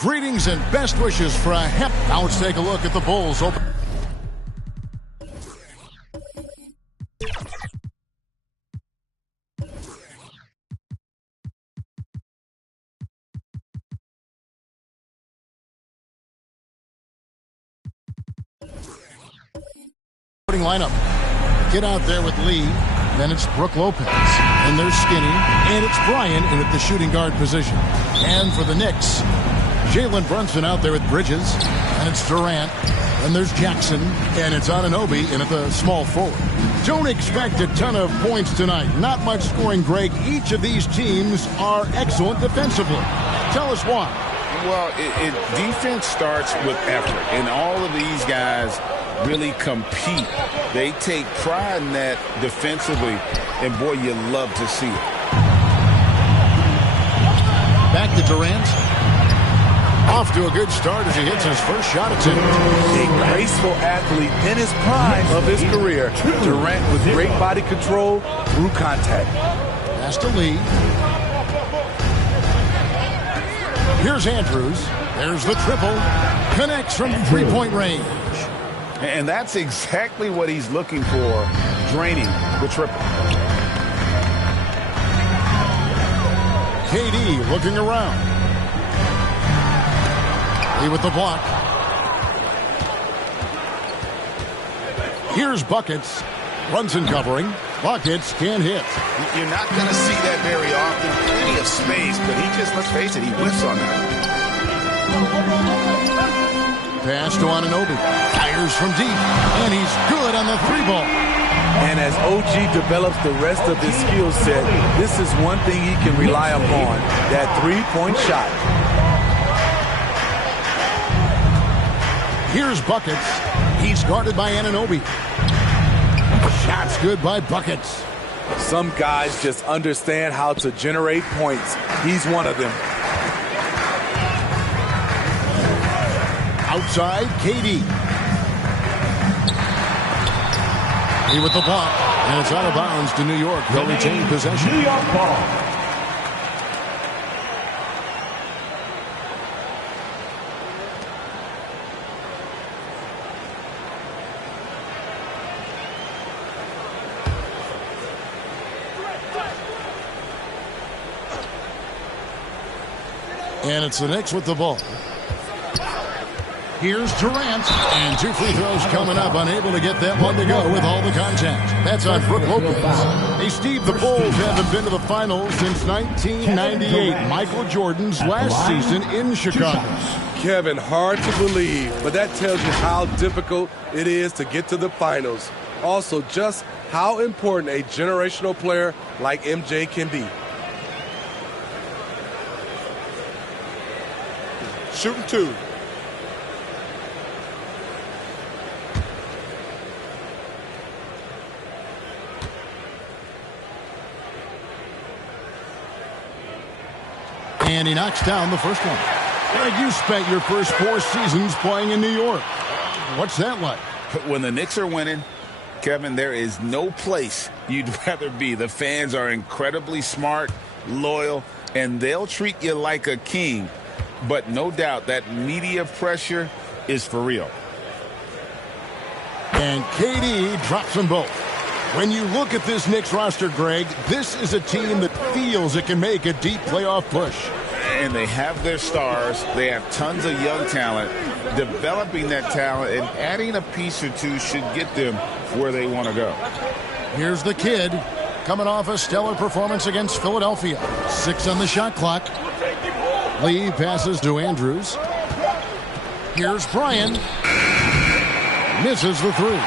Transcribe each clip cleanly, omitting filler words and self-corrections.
Greetings and best wishes for a Now let's take a look at the Bulls open. Lineup. Get out there with Lee. Then it's Brook Lopez. And there's Skinny. And it's Bryant in at the shooting guard position. And for the Knicks, Jalen Brunson out there with Bridges. And it's Durant. And there's Jackson. And it's Anunoby in at the small forward. Don't expect a ton of points tonight. Not much scoring, Greg. Each of these teams are excellent defensively. Tell us why. Well, defense starts with effort. And all of these guys really compete. They take pride in that defensively, and boy, you love to see it. Back to Durant. Off to a good start as he hits his first shot attempt. A graceful athlete in his prime of his career. Durant with great body control through contact. Pass to Lee. Here's Andrews. There's the triple. Connects from three-point range. And that's exactly what he's looking for, draining the triple. KD looking around. Lee with the block. Here's Buckets. Brunson covering. Buckets can't hit. You're not going to see that very often. Plenty of space, but he just, let's face it, he whiffs on that. Pass to Anunoby. Fires from deep. And he's good on the three ball. And as OG develops the rest of his skill set, this is one thing he can rely upon, that three-point shot. Here's Buckets. He's guarded by Anunoby. Shot's good by Buckets. Some guys just understand how to generate points. He's one of them. Outside, KD. Lee with the block. And it's out of bounds to New York. They'll retain possession. New York ball. And it's the Knicks with the ball. Here's Durant, and 2 free throws coming up, unable to get that one to go with all the contact. That's on Brook Lopez. Hey, Steve, the Bulls haven't been to the finals since 1998, Michael Jordan's last season in Chicago. Kevin, hard to believe, but that tells you how difficult it is to get to the finals. Also, just how important a generational player like MJ can be. Shooting 2. And he knocks down the first one. Greg, you spent your first 4 seasons playing in New York. What's that like? When the Knicks are winning, Kevin, there is no place you'd rather be. The fans are incredibly smart, loyal, and they'll treat you like a king. But no doubt that media pressure is for real. And KD drops them both. When you look at this Knicks roster, Greg, this is a team that feels it can make a deep playoff push. And they have their stars. They have tons of young talent. Developing that talent and adding a piece or two should get them where they want to go. Here's the kid coming off a stellar performance against Philadelphia. 6 on the shot clock. Lee passes to Andrews. Here's Bryant. Misses the 3.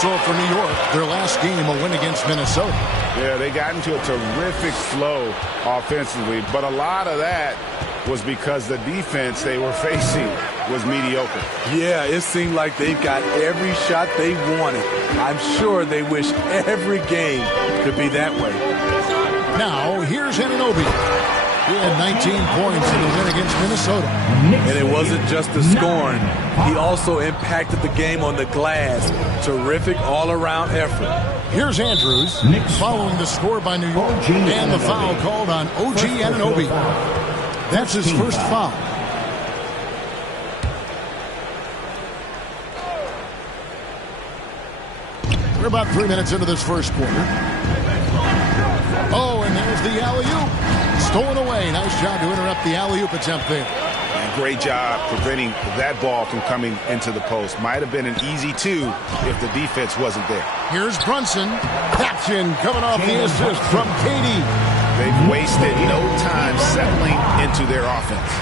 So for New York, their last game, a win against Minnesota. Yeah, they got into a terrific flow offensively, but a lot of that was because the defense they were facing was mediocre. Yeah, it seemed like they got every shot they wanted. I'm sure they wish every game could be that way. Now, here's Anunoby. He had 19 points in the win against Minnesota. And it wasn't just the scoring. He also impacted the game on the glass. Terrific all-around effort. Here's Andrews following the score by New York and the foul called on OG Anunoby. That's his first foul. We're about 3 minutes into this first quarter. Oh, and there's the alley-oop. Stolen away. Nice job to interrupt the alley-oop attempt there. And great job preventing that ball from coming into the post. Might have been an easy two if the defense wasn't there. Here's Brunson. That's in, coming off the assist from Katie. They've wasted no time settling into their offense.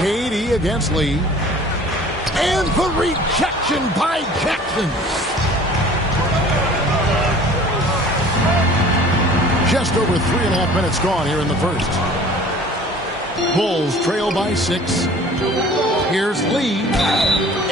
Katie against Lee. And the rejection by Jackson. Just over 3.5 minutes gone here in the first. Bulls trail by 6. Here's Lee.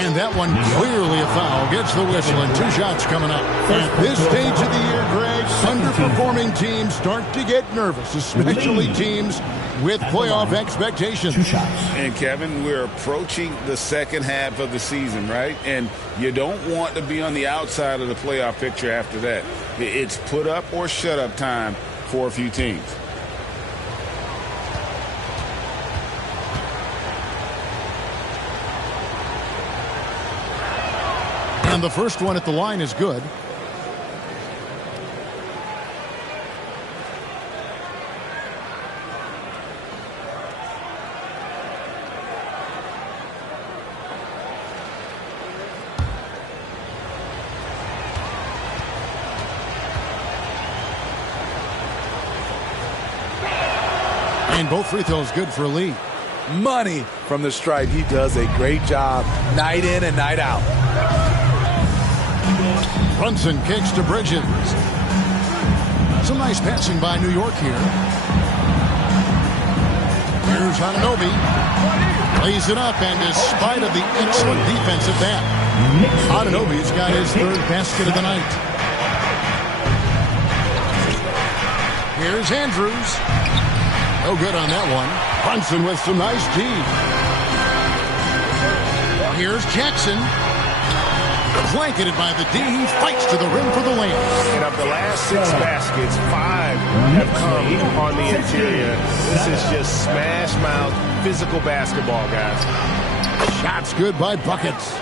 And that one clearly a foul. Gets the whistle and 2 shots coming up. At this stage of the year, Greg, underperforming teams start to get nervous, especially teams with playoff expectations. 2 shots. And Kevin, we're approaching the second half of the season, right? And you don't want to be on the outside of the playoff picture after that. It's put up or shut up time for a few teams. And the first one at the line is good. And both free throws good for Lee. Money from the stripe. He does a great job night in and night out. Brunson kicks to Bridges. Some nice passing by New York here. Here's Anunoby. Lays it up, and despite of the excellent defense at that, Anunoby's got his 3rd basket of the night. Here's Andrews. No good on that one. Brunson with some nice D. Here's Jackson. Blanketed by the D. He fights to the rim for the layup. And of the last 6 baskets, 5 have come on the interior. This is just smash-mouth physical basketball, guys. Shots good by Buckets.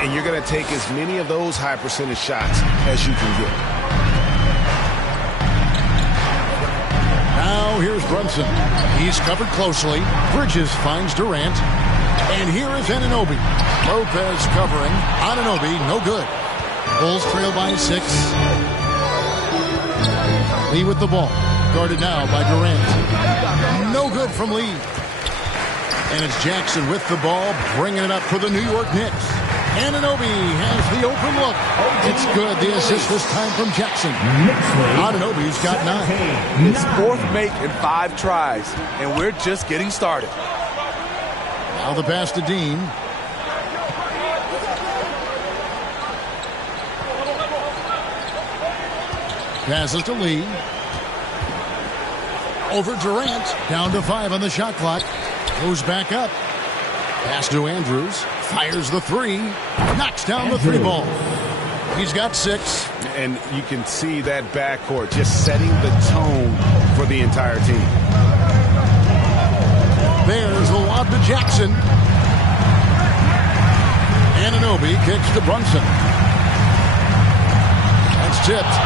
And you're going to take as many of those high percentage shots as you can get. Now here's Brunson. He's covered closely. Bridges finds Durant. And here is Anunoby. Lopez covering. Anunoby, no good. Bulls trail by 6. Lee with the ball. Guarded now by Durant. No good from Lee. And it's Jackson with the ball, bringing it up for the New York Knicks. Anunoby has the open look. It's good. The assist this time from Jackson. Anunoby's got 9. His 4th make in 5 tries, and we're just getting started. Now the pass to Dean. Passes to Lee. Over Durant. Down to 5 on the shot clock. Goes back up. Pass to Andrews. Fires the 3. Knocks down the 3 ball. He's got 6. And you can see that backcourt just setting the tone for the entire team. There's the lob to Jackson. Anunoby kicks to Brunson. That's tipped.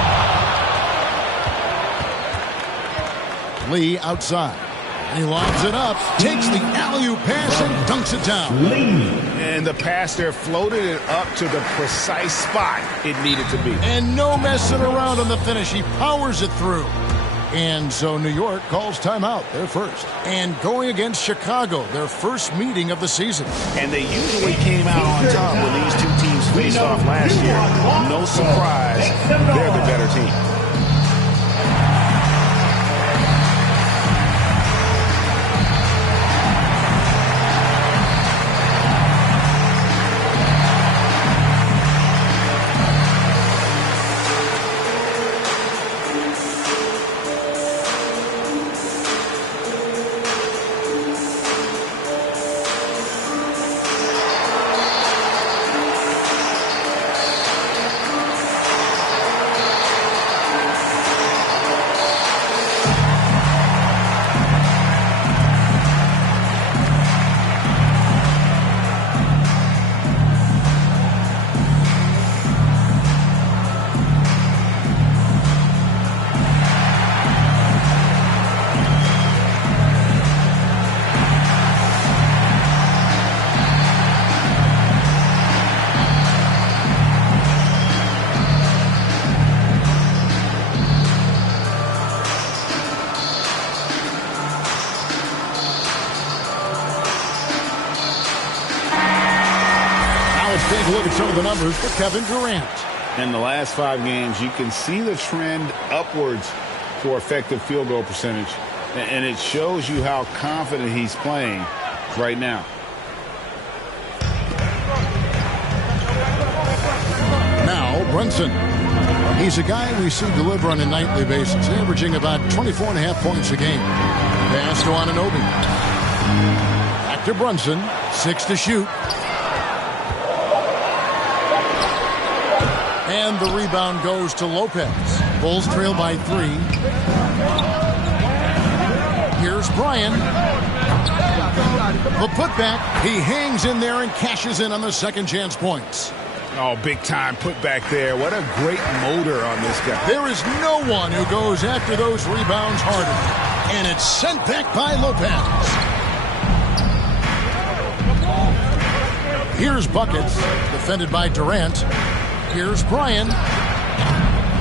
Lee outside. He lobs it up, takes the alley-oop pass and dunks it down. And the pass there floated it up to the precise spot it needed to be. And no messing around on the finish. He powers it through. And so New York calls timeout, their first. And going against Chicago, their first meeting of the season. And they usually came out on top when these 2 teams faced off last year. No surprise, they're the better team. a look at some of the numbers for Kevin Durant. In the last 5 games, you can see the trend upwards for effective field goal percentage. And it shows you how confident he's playing right now. Now, Brunson. He's a guy we see deliver on a nightly basis, averaging about 24.5 points a game. Pass to Anunoby. Back to Brunson. 6 to shoot. And the rebound goes to Lopez. Bulls trail by 3. Here's Bryant. The putback. He hangs in there and cashes in on the second chance points. Oh, big time putback there. What a great motor on this guy. There is no one who goes after those rebounds harder. And it's sent back by Lopez. Here's Buckets, defended by Durant. Here's Bryant.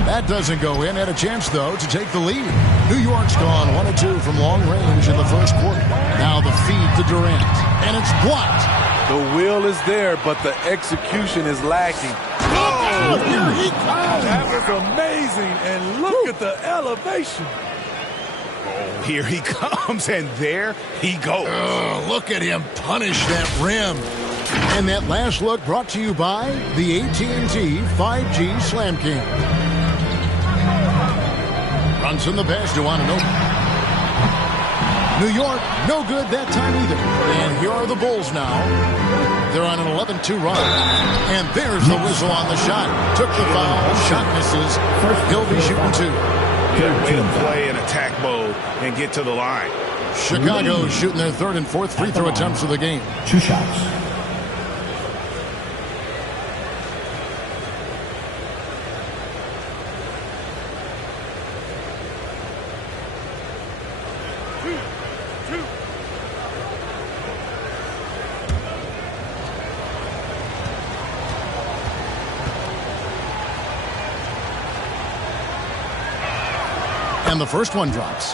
That doesn't go in. Had a chance, though, to take the lead. New York's gone 1 of 2 from long range in the first quarter. Now the feed to Durant. And it's blocked. The will is there, but the execution is lacking. Oh, here he comes. That was amazing. And look at the elevation. Oh, here he comes, and there he goes. Oh, look at him punish that rim. And that last look brought to you by the AT&T 5G Slam King. Runs in the pass to Anunoby. New York, no good that time either. And here are the Bulls now. They're on an 11-2 run. And there's the whistle on the shot. Took the foul, shot misses. He'll be shooting 2. Yeah, way to play in attack mode and get to the line. Chicago shooting their 3rd and 4th free throw attempts of the game. 2 shots. And the first one drops.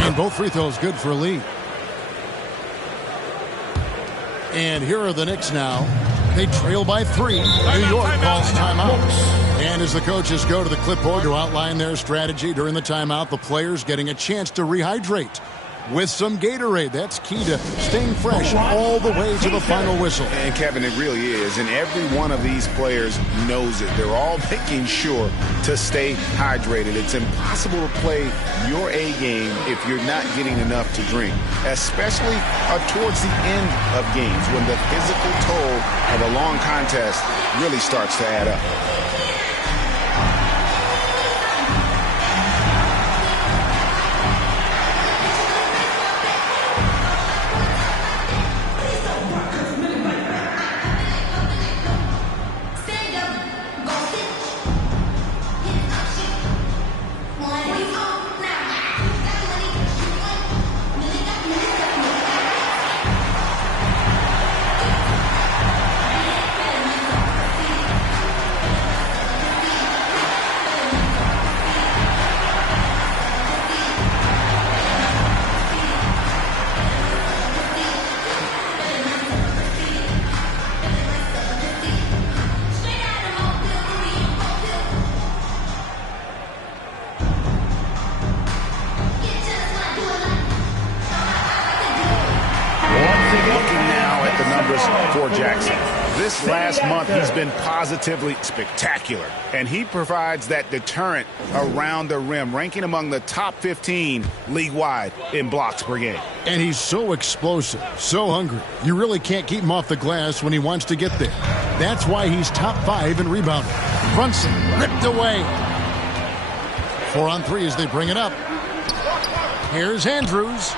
And both free throws good for Lee. And here are the Knicks now. They trail by 3. New York calls timeout. And as the coaches go to the clipboard to outline their strategy during the timeout, the players getting a chance to rehydrate with some Gatorade. That's key to staying fresh all the way to the final whistle. And Kevin, it really is. And every one of these players knows it. They're all making sure to stay hydrated. It's impossible to play your A game if you're not getting enough to drink, especially towards the end of games when the physical toll of a long contest really starts to add up. For Jackson. This last month, he's been positively spectacular, and he provides that deterrent around the rim, ranking among the top 15 league-wide in blocks per game. And he's so explosive, so hungry. You really can't keep him off the glass when he wants to get there. That's why he's top 5 in rebounding. Brunson ripped away. 4 on 3 as they bring it up. Here's Andrews.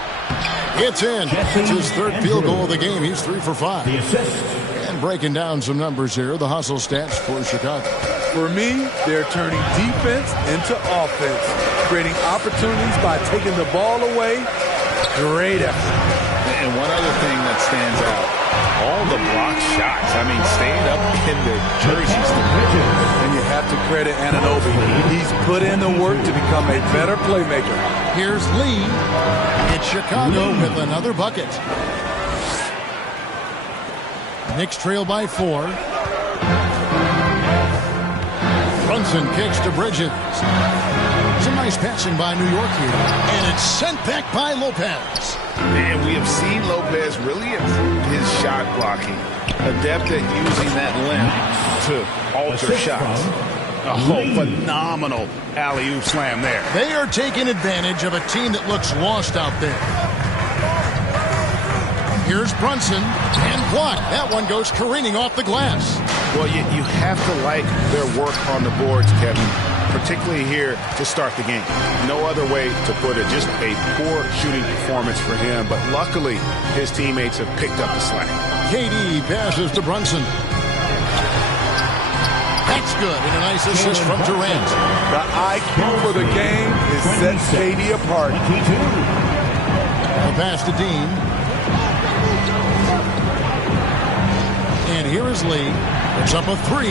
It's in. It's his 3rd field goal of the game. He's 3 for 5. And breaking down some numbers here, the hustle stats for Chicago. For me, they're turning defense into offense, creating opportunities by taking the ball away. Great effort. And one other thing that stands out, all the block shots. I mean, staying up in their jerseys. And you have to credit Anunoby. He's put in the work to become a better playmaker. Here's Lee. It's Chicago with another bucket. Knicks trail by 4. Brunson kicks to Bridges. Some nice passing by New York here. And it's sent back by Lopez. And we have seen Lopez really improve his shot blocking. Adept at using that length to alter shots. Oh, phenomenal alley-oop slam there. They are taking advantage of a team that looks lost out there. Here's Brunson, and blocked. That one goes careening off the glass. Well, you have to like their work on the boards, Kevin, particularly here to start the game. No other way to put it. Just a poor shooting performance for him, but luckily his teammates have picked up the slack. KD passes to Brunson. That's good, and a nice assist from Durant. The IQ for the game is sets KD apart. The pass to Dean. And here is Lee. It's up a 3.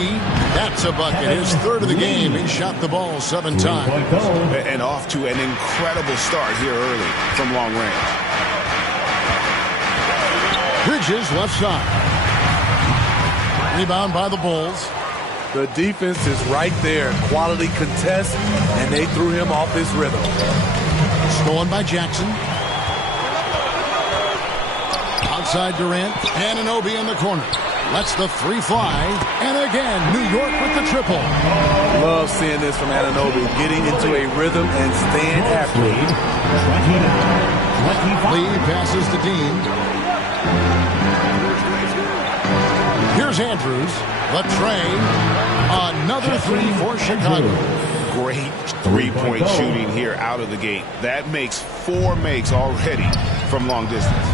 That's a bucket. His third of the game. He shot the ball 7 times. And off to an incredible start here early from long range. Bridges left side. Rebound by the Bulls. The defense is right there. Quality contest, and they threw him off his rhythm. Stolen by Jackson. Outside Durant. Anunoby in the corner. Lets the 3 fly. And again, New York with the triple. Love seeing this from Anunoby, getting into a rhythm and staying after it. Lee passes to Dean. Here's Andrews. Latrey. Another 3 for Chicago. Great three-point shooting here out of the gate. That makes 4 makes already from long distance.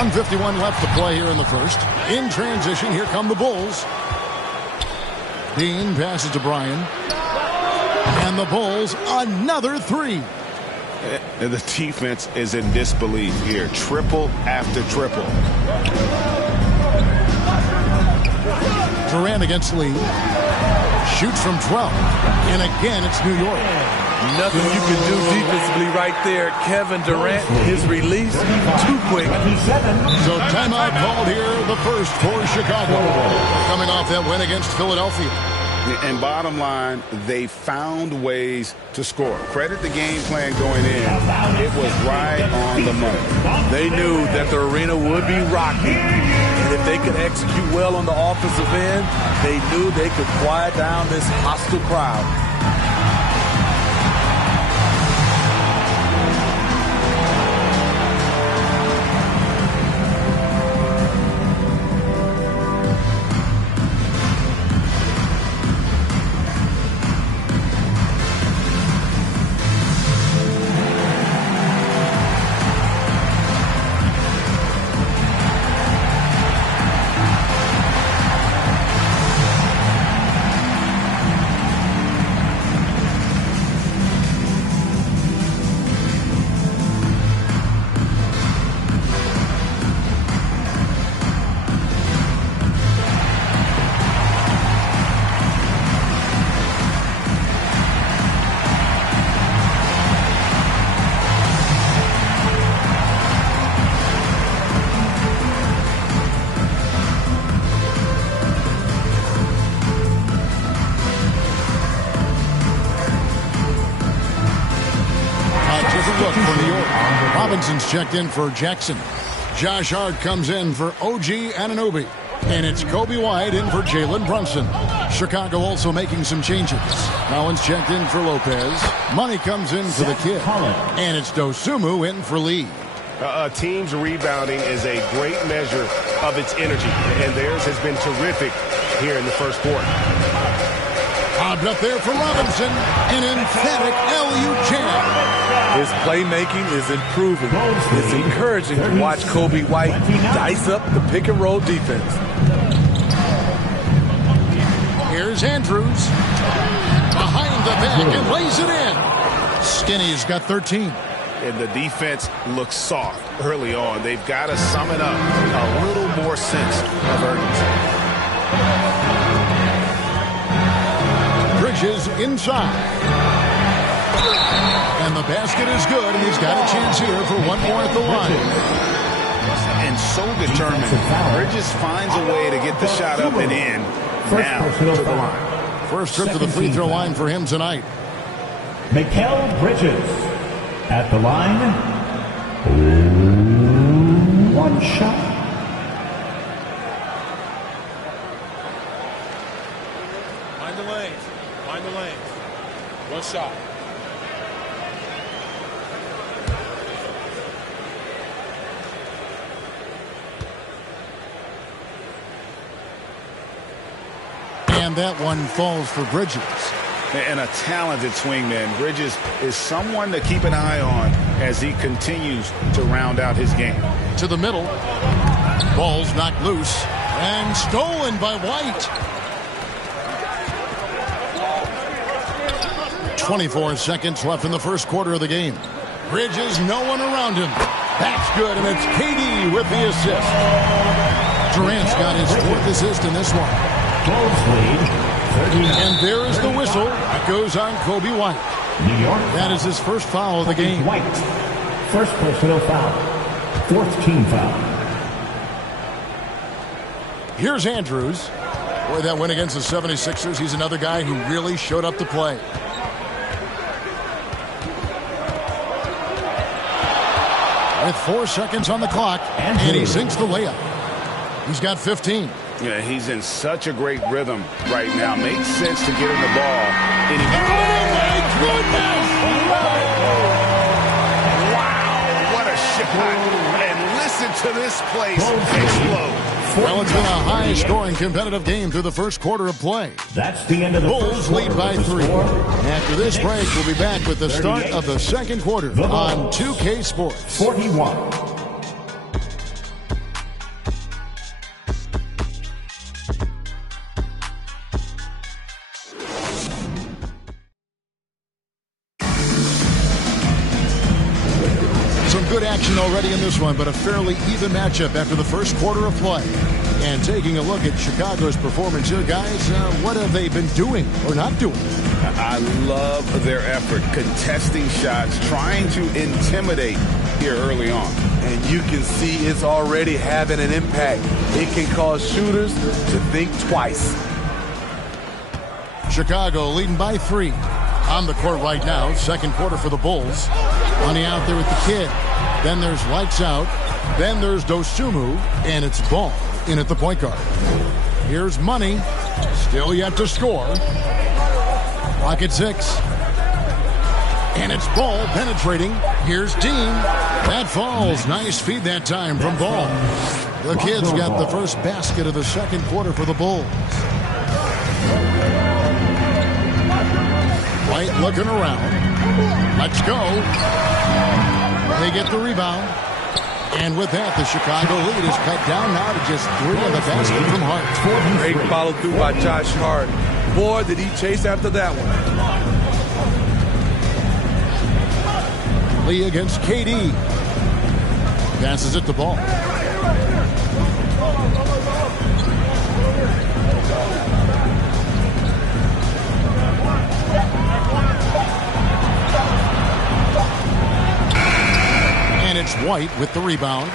1:51 left to play here in the first. In transition, here come the Bulls. Dean passes to Bryan. And the Bulls, another 3. And the defense is in disbelief here. Triple after triple. Durant against Lee. Shoots from 12. And again, it's New York. Nothing you can do defensively right there. Kevin Durant, his release, too quick. So timeout called here, the first for Chicago. Coming off that win against Philadelphia. And bottom line, they found ways to score. Credit the game plan going in. It was right on the money. They knew that the arena would be rocking. And if they could execute well on the offensive end, they knew they could quiet down this hostile crowd. Robinson's checked in for Jackson. Josh Hart comes in for OG Anunoby. And it's Kobe White in for Jalen Brunson. Chicago also making some changes. Collins checked in for Lopez. Money comes in for the kid. And it's Dosunmu in for Lee. A team's rebounding is a great measure of its energy, and theirs has been terrific here in the first quarter. Popped up there for Robinson. An emphatic alley-oop jam. His playmaking is improving. It's encouraging to watch Kobe White dice up the pick-and-roll defense. Here's Andrews. Behind the back and lays it in. Skinny's got 13. And the defense looks soft early on. They've got to sum it up a little more sense of urgency. Bridges inside. And the basket is good, and he's got a chance here for one more at the line. And so determined. Bridges finds a way to get the shot up and in. Now to the line. First trip to the free throw line for him tonight. Mikal Bridges at the line. One shot. Find the lanes. Find the lanes. One shot. And that one falls for Bridges. And a talented swingman. Bridges is someone to keep an eye on as he continues to round out his game. To the middle. Ball's knocked loose. And stolen by White. 24 seconds left in the first quarter of the game. Bridges, no one around him. That's good, and it's KD with the assist. Durant's got his fourth assist in this one. Bulls lead. And there is the whistle. It goes on Coby White. New York. That is his first foul of the game. White. First personal foul. Fourth team foul. Here's Andrews. Boy, that win against the 76ers. He's another guy who really showed up to play. With 4 seconds on the clock, and he sinks the layup. He's got 15. Yeah, he's in such a great rhythm right now. Makes sense to get him the ball. Oh, my goodness! Wow, what a shot. And listen to this place explode. Well, it's been a high-scoring competitive game through the first quarter of play. That's the end of the Bulls lead by 3. After this break, we'll be back with the start of the second quarter on 2K Sports. 41. Good action already in this one, but a fairly even matchup after the first quarter of play. And taking a look at Chicago's performance here, guys, what have they been doing or not doing? I love their effort, contesting shots, trying to intimidate here early on. And you can see it's already having an impact. It can cause shooters to think twice. Chicago leading by 3. On the court right now, second quarter for the Bulls. Money out there with the kid. Then there's lights out. Then there's Dosunmu. And it's Ball in at the point guard. Here's Money. Still yet to score. Clock at 6. And it's Ball penetrating. Here's Dean. That falls. Nice feed that time from Ball. The kid's got the first basket of the second quarter for the Bulls. White looking around. Let's go. They get the rebound. And with that, the Chicago lead is cut down now to just 3 on the basket from Hart. Great follow through by Josh Hart. Boy, did he chase after that one. Lee against KD. Passes it to Ball. And it's White with the rebound.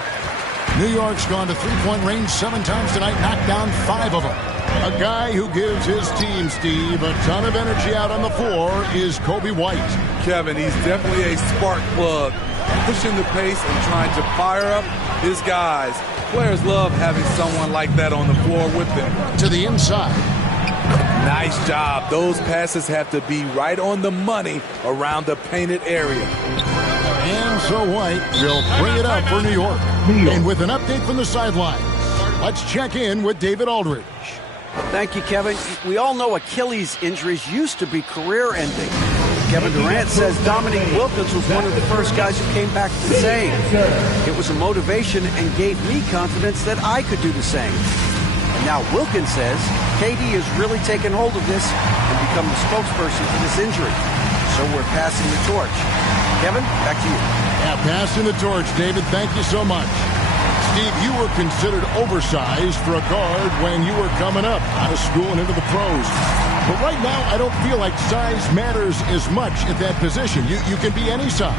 New York's gone to three-point range 7 times tonight, knocked down 5 of them. A guy who gives his team, Steve, a ton of energy out on the floor is Coby White. Kevin, he's definitely a spark plug, pushing the pace and trying to fire up his guys. Players love having someone like that on the floor with them. To the inside. Nice job. Those passes have to be right on the money around the painted area. And so White will bring it up for New York. And with an update from the sidelines, let's check in with David Aldridge. Thank you, Kevin. We all know Achilles injuries used to be career-ending. Kevin Durant says Dominique Wilkins was one of the first guys who came back to the same. It was a motivation and gave me confidence that I could do the same. And now Wilkins says KD has really taken hold of this and become the spokesperson for this injury. So we're passing the torch. Kevin, back to you. Yeah, passing the torch, David. Thank you so much. Steve, you were considered oversized for a guard when you were coming up out of school and into the pros. But right now, I don't feel like size matters as much at that position. You can be any size.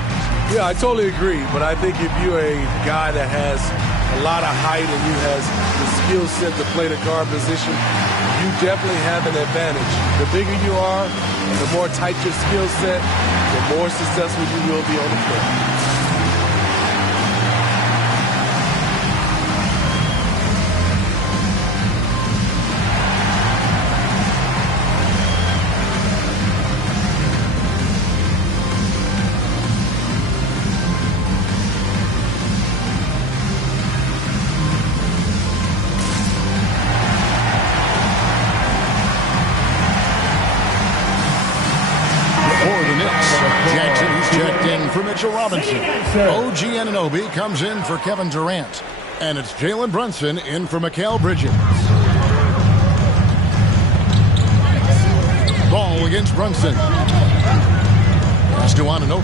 Yeah, I totally agree. But I think if you're a guy that has a lot of height and you has the skill set to play the guard position, you definitely have an advantage. The bigger you are, the more tight your skill set, the more successful you will be on the floor. For Mitchell Robinson. OG Anunoby comes in for Kevin Durant. And it's Jalen Brunson in for Mikal Bridges. Ball against Brunson. Pass to Anunoby.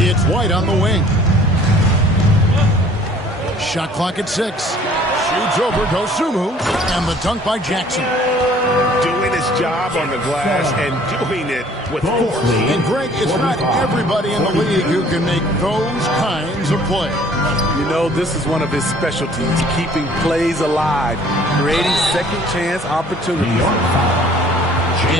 It's White on the wing. Shot clock at 6. Shoots over Dosunmu. And the dunk by Jackson. Doing his job on the glass and doing it with force. And Greg, it's not everybody in the league who can make those kinds of plays. You know, this is one of his specialties, keeping plays alive, creating second chance opportunities.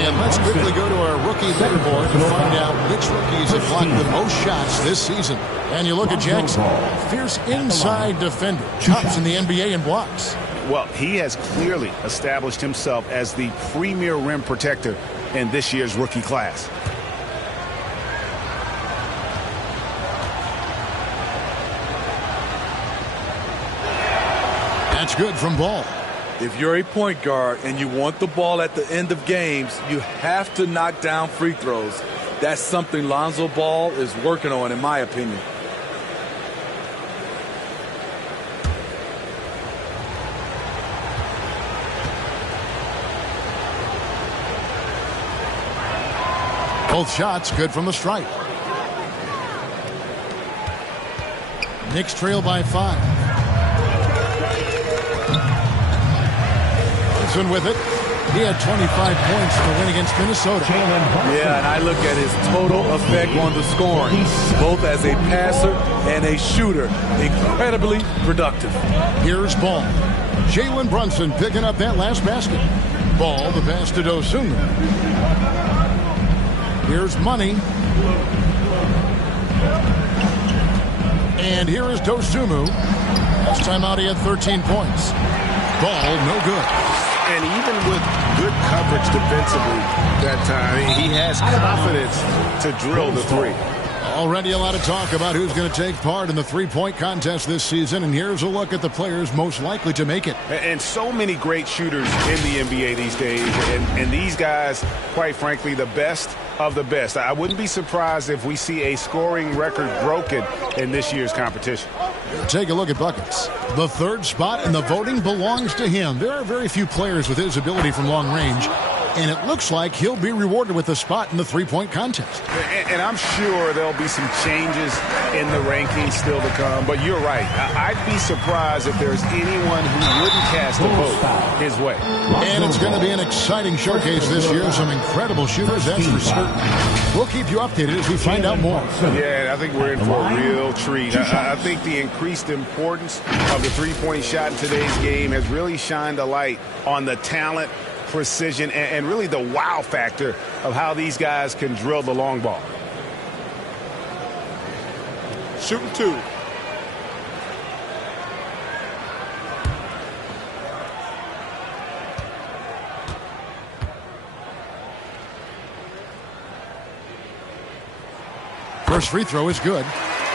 And let's quickly go to our rookie leaderboard to find out which rookies have blocked the most shots this season. And you look at Jackson, fierce inside defender, tops in the NBA in blocks. Well, he has clearly established himself as the premier rim protector in this year's rookie class. That's good from Ball. If you're a point guard and you want the ball at the end of games, you have to knock down free throws. That's something Lonzo Ball is working on, in my opinion. Both shots good from the stripe. Knicks trail by 5. Brunson with it. He had 25 points to win against Minnesota. Yeah, and I look at his total effect on the scoring, both as a passer and a shooter. Incredibly productive. Here's Ball. Jalen Brunson picking up that last basket. Ball, the pass to Dosunmu. Here's Money. And here is Dosunmu. Last time out, he had 13 points. Ball, no good. And even with good coverage defensively that time, he has confidence to drill the three. Already a lot of talk about who's going to take part in the three-point contest this season, and here's a look at the players most likely to make it. And so many great shooters in the NBA these days, and these guys, quite frankly, the best of the best. I wouldn't be surprised if we see a scoring record broken in this year's competition. Take a look at buckets. The third spot in the voting belongs to him. There are very few players with his ability from long range, and it looks like he'll be rewarded with a spot in the three-point contest. And I'm sure there'll be some changes in the rankings still to come, but you're right. I'd be surprised if there's anyone who wouldn't cast a vote his way. And it's going to be an exciting showcase this year. Some incredible shooters, that's for certain. We'll keep you updated as we find out more. Yeah, I think we're in for a real treat. I think the increased importance of the three-point shot in today's game has really shined a light on the talent, precision, and really the wow factor of how these guys can drill the long ball. Shooting 2. First free throw is good.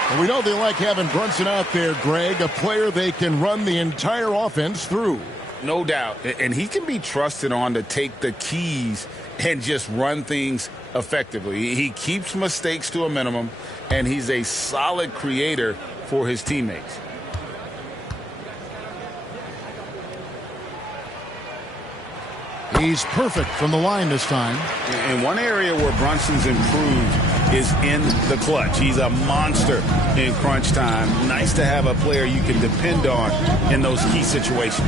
And we know they like having Brunson out there, Greg, a player they can run the entire offense through. No doubt. And he can be trusted on to take the keys and just run things effectively. He keeps mistakes to a minimum, and he's a solid creator for his teammates. He's perfect from the line this time. And one area where Brunson's improved is in the clutch. He's a monster in crunch time. Nice to have a player you can depend on in those key situations.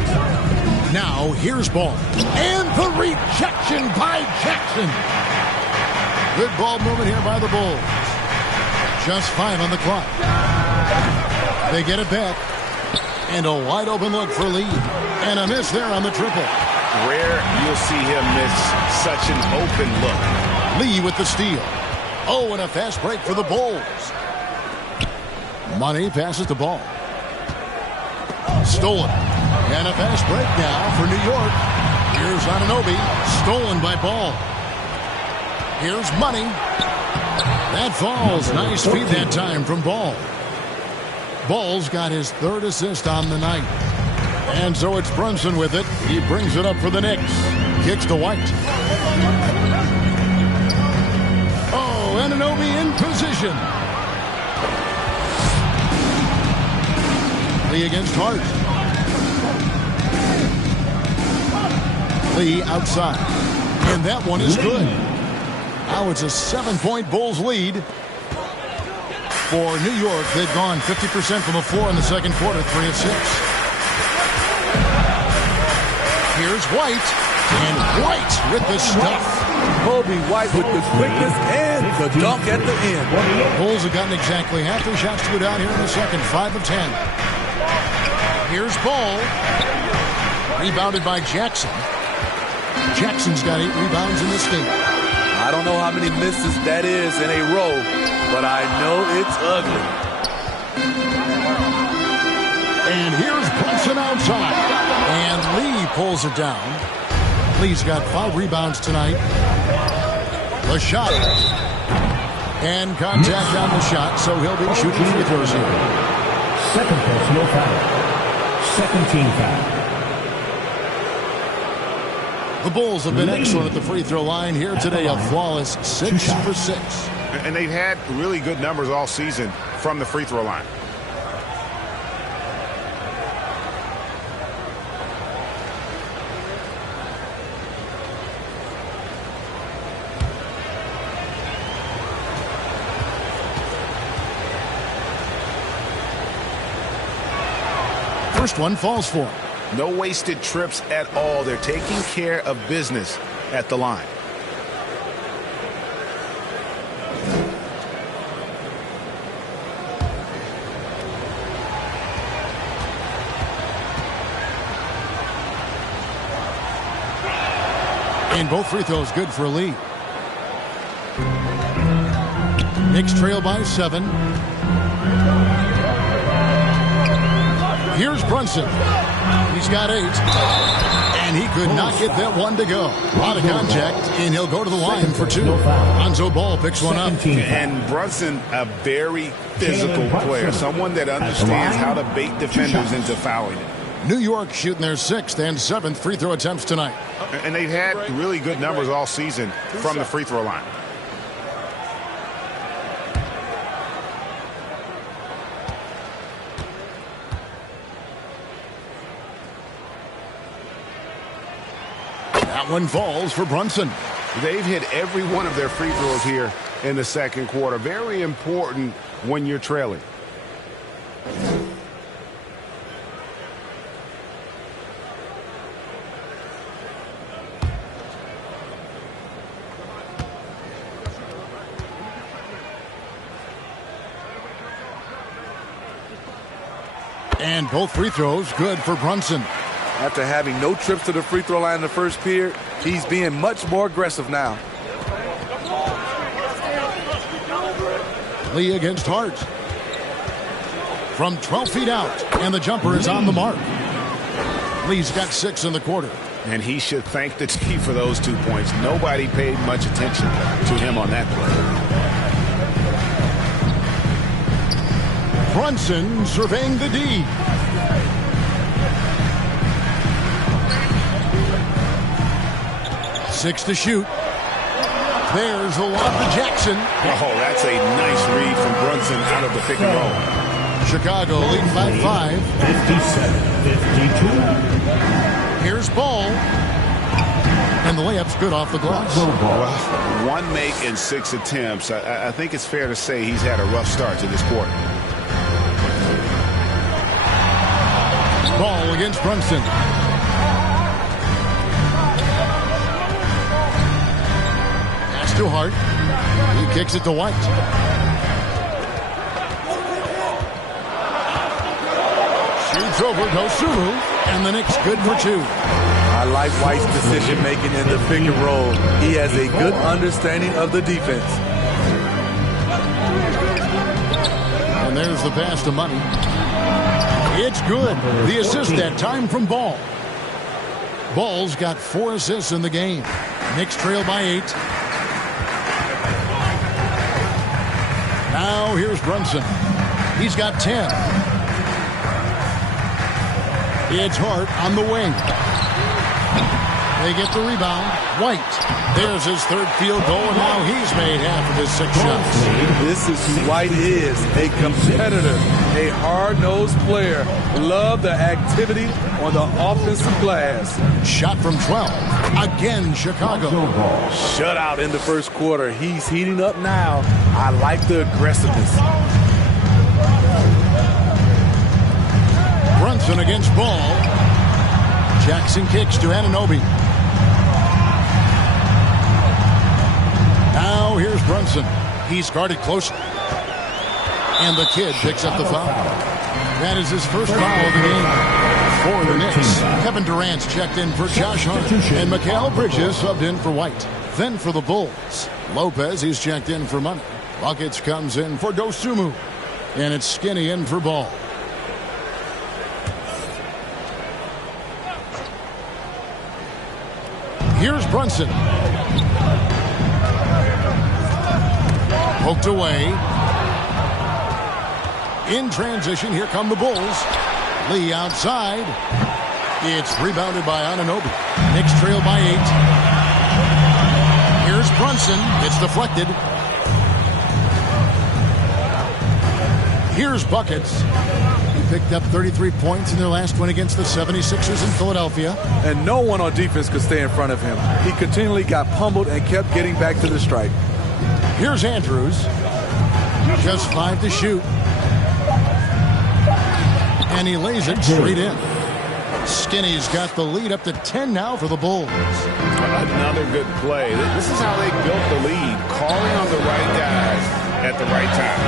Now, here's ball. And the rejection by Jackson. Good ball movement here by the Bulls. Just 5 on the clock. They get it back. And a wide open look for Lee. And a miss there on the triple. Rare you'll see him miss such an open look. Lee with the steal. Oh, and a fast break for the Bulls. Money passes the ball. Stolen. And a fast break now for New York. Here's Anunoby. Stolen by Ball. Here's Money. That falls. Nice feed that time from Ball. Ball's got his 3rd assist on the night. And so it's Brunson with it. He brings it up for the Knicks. Kicks to White. Oh, Anunoby in position. Lee against Hart. Lee outside. And that one is good. Now it's a 7-point Bulls lead. For New York, they've gone 50% from the floor in the second quarter, 3 of 6. Here's White, and White with the stuff. Kobe White with the quickness and the dunk at the end. Bulls have gotten exactly half their shots to go down here in the second, 5 of 10. Here's Ball, rebounded by Jackson. Jackson's got 8 rebounds in this game. I don't know how many misses that is in a row, but I know it's ugly. And here's Brunson outside. And Lee pulls it down. Lee's got 5 rebounds tonight. The shot. And contact on the shot, so he'll be shooting free throws here. Second personal foul. Second team foul. The Bulls have been excellent at the free throw line here today. A flawless 6 for 6. And they've had really good numbers all season from the free throw line. First one falls for him. No wasted trips at all. They're taking care of business at the line. And both free throws good for Lee. Knicks trail by 7. Here's Brunson. He's got 8. And he could not get that one to go. A lot of contact, and he'll go to the line for 2. Lonzo Ball picks one up. And Brunson, a very physical player. Someone that understands how to bait defenders into fouling it. New York shooting their 6th and 7th free throw attempts tonight. And they've had really good numbers all season from the free throw line. That one falls for Brunson. They've hit every one of their free throws here in the second quarter. Very important when you're trailing. And both free throws good for Brunson. After having no trips to the free throw line in the first period, he's being much more aggressive now. Lee against Hart. From 12 feet out, and the jumper is on the mark. Lee's got 6 in the quarter. And he should thank the team for those 2 points. Nobody paid much attention to him on that play. Brunson surveying the D. Six to shoot. There's the lob to Jackson. Oh, that's a nice read from Brunson out of the pick and roll. Chicago lead by 5. 57-52. Here's Ball. And the layup's good off the glass. Well, 1 make in 6 attempts. I think it's fair to say he's had a rough start to this quarter. Ball against Brunson. Pass to Hart. He kicks it to White. Shoots over Dosunmu, and the Knicks good for 2. I like White's decision-making in the pick and roll. He has a good understanding of the defense. And there's the pass to Money. It's good. The assist that time from Ball. Ball's got 4 assists in the game. Knicks trail by 8. Now here's Brunson. He's got 10. It's Hart on the wing. They get the rebound. White. There's his 3rd field goal, and now he's made half of his 6 shots. This is who White is, a competitor, a hard-nosed player. Love the activity on the offensive glass. Shot from 12. Again, Chicago. Shutout in the first quarter. He's heating up now. I like the aggressiveness. Brunson against Ball. Jackson kicks to Anunoby. Now here's Brunson. He's guarded closely. And the kid picks up the foul. That is his first foul of the game. For the Knicks, Kevin Durant's checked in for Josh Hart. And Mikal Bridges subbed in for White. Then for the Bulls, Lopez, he's checked in for Money. Buckets comes in for Dosunmu. And it's Skinny in for Ball. Here's Brunson. Poked away. In transition, here come the Bulls. Lee outside. It's rebounded by Anunoby. Knicks trail by 8. Here's Brunson. It's deflected. Here's Buckets. He picked up 33 points in their last win against the 76ers in Philadelphia. And no one on defense could stay in front of him. He continually got pummeled and kept getting back to the stripe. Here's Andrews. Just 5 to shoot. And he lays it straight in. Skinny's got the lead up to 10 now for the Bulls. Another good play. This is how they built the lead, calling on the right guys at the right time.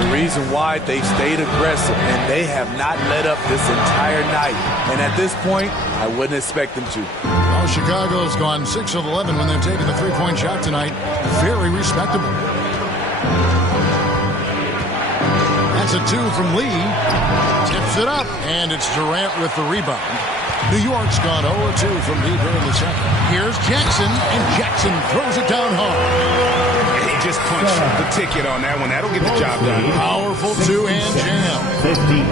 The reason why they stayed aggressive, and they have not let up this entire night. And at this point, I wouldn't expect them to. Well, Chicago's gone 6 of 11 when they've taken the 3-point shot tonight. Very respectable. That's a 2 from Lee. Tips it up, and it's Durant with the rebound. New York's gone 0-2 from deep here in the second. Here's Jackson, and Jackson throws it down hard. He just punched the ticket on that one. That'll get the job done. Powerful 2-hand jam. 58.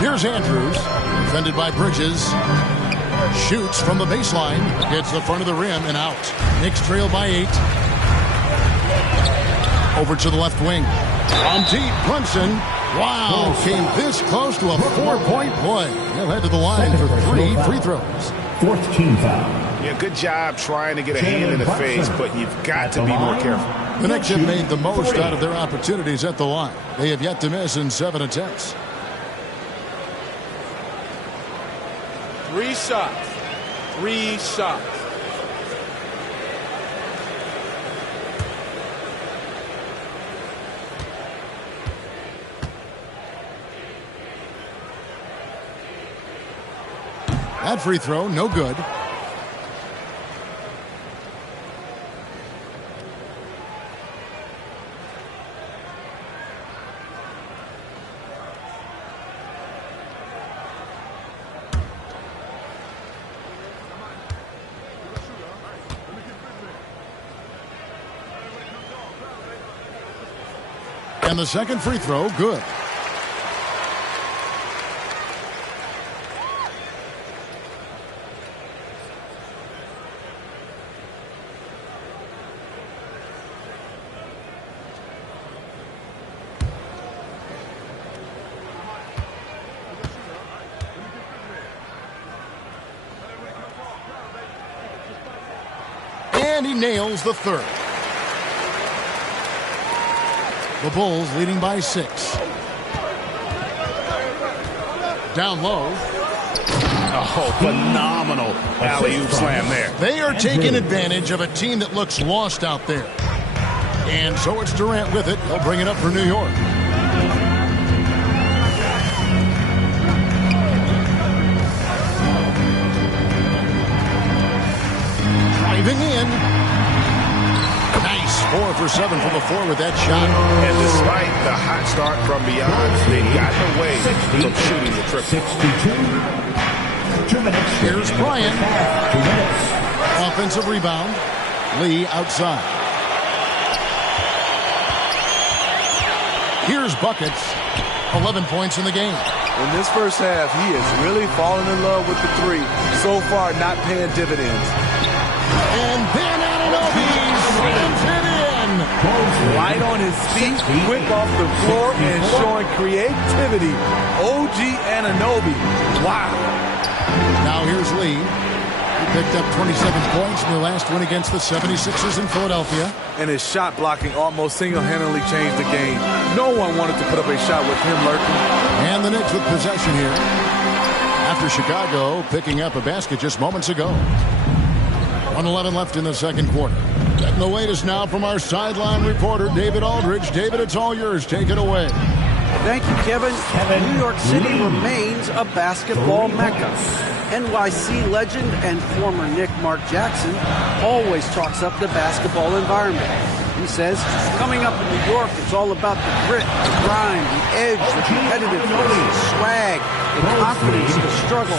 Here's Andrews, defended by Bridges. Shoots from the baseline, hits the front of the rim and out. Knicks trail by 8. Over to the left wing. On deep, Brunson. Wow, came this close to a 4-point play. He'll head to the line for 3 free throws. 4th team foul. Yeah, good job trying to get a hand in the face, but you've got to be more careful. The Knicks have made the most out of their opportunities at the line. They have yet to miss in 7 attempts. 3 shots. 3 shots. That free throw, no good. And the second free throw, good. And he nails the third. The Bulls leading by 6. Down low. Oh, phenomenal alley-oop slam there. They are taking advantage of a team that looks lost out there. And so it's Durant with it. He'll bring it up for New York. Driving in. Nice. 4 for 7 from the floor with that shot. And despite the hot start from beyond, they got away from shooting the triple. 62. 2 minutes. Here's Bryant. 2 minutes. Offensive rebound. Lee outside. Here's buckets. 11 points in the game. In this first half, he has really fallen in love with the three. So far, not paying dividends. And then Anunoby slams it in. Light on his feet, quick off the floor, and showing creativity. OG Anunoby. Wow. Now here's Lee. He picked up 27 points in their last win against the 76ers in Philadelphia. And his shot blocking almost single-handedly changed the game. No one wanted to put up a shot with him lurking. And the Knicks with possession here. After Chicago picking up a basket just moments ago. 1:11 left in the second quarter. Getting the latest now from our sideline reporter, David Aldridge. David, it's all yours. Take it away. Thank you, Kevin. New York City remains a basketball mecca. NYC legend and former Knick Mark Jackson always talks up the basketball environment. He says, coming up in New York, it's all about the grit, the grind, the edge, the competitiveness, the swag, the confidence, the struggle,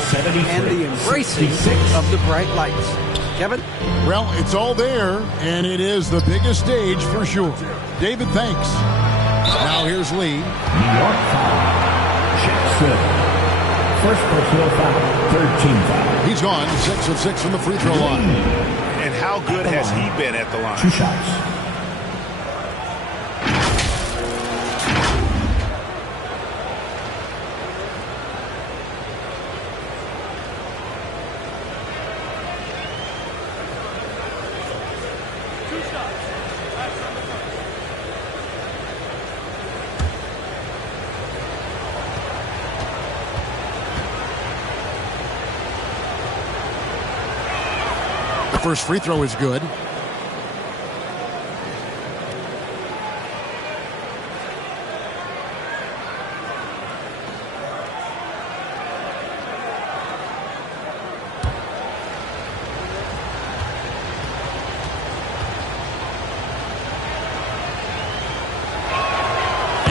and the embracing of the bright lights. Kevin? Well, it's all there, and it is the biggest stage for sure. David, thanks. Now here's Lee. New York foul. Jackson. First personal foul. Third team foul. He's gone 6 of 6 from the free throw line. And how good has he been at the line? 2 shots. First free throw is good.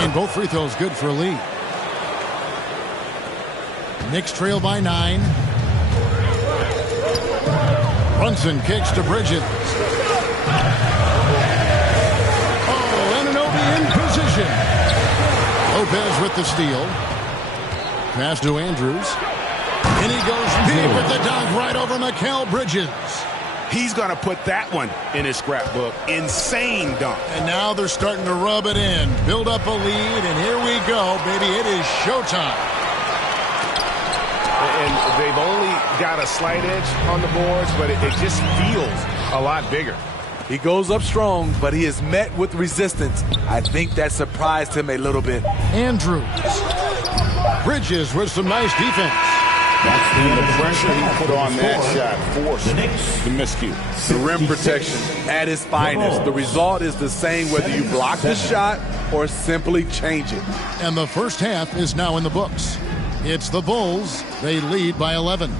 And both free throws good for Lee. Knicks trail by 9. Brunson kicks to Bridges. Oh, Anunoby in position. Lopez with the steal. Pass to Andrews. And he goes deep with the dunk right over Mikal Bridges. He's going to put that one in his scrapbook. Insane dunk. And now they're starting to rub it in. Build up a lead, and here we go, baby. It is showtime. And they've only got a slight edge on the boards, but it just feels a lot bigger. He goes up strong, but he is met with resistance. I think that surprised him a little bit. Andrews. Bridges with some nice defense. And the pressure he put on that shot forced the miscue. The rim protection at its finest. The result is the same whether you block the shot or simply change it. And the first half is now in the books. It's the Bulls. They lead by 11.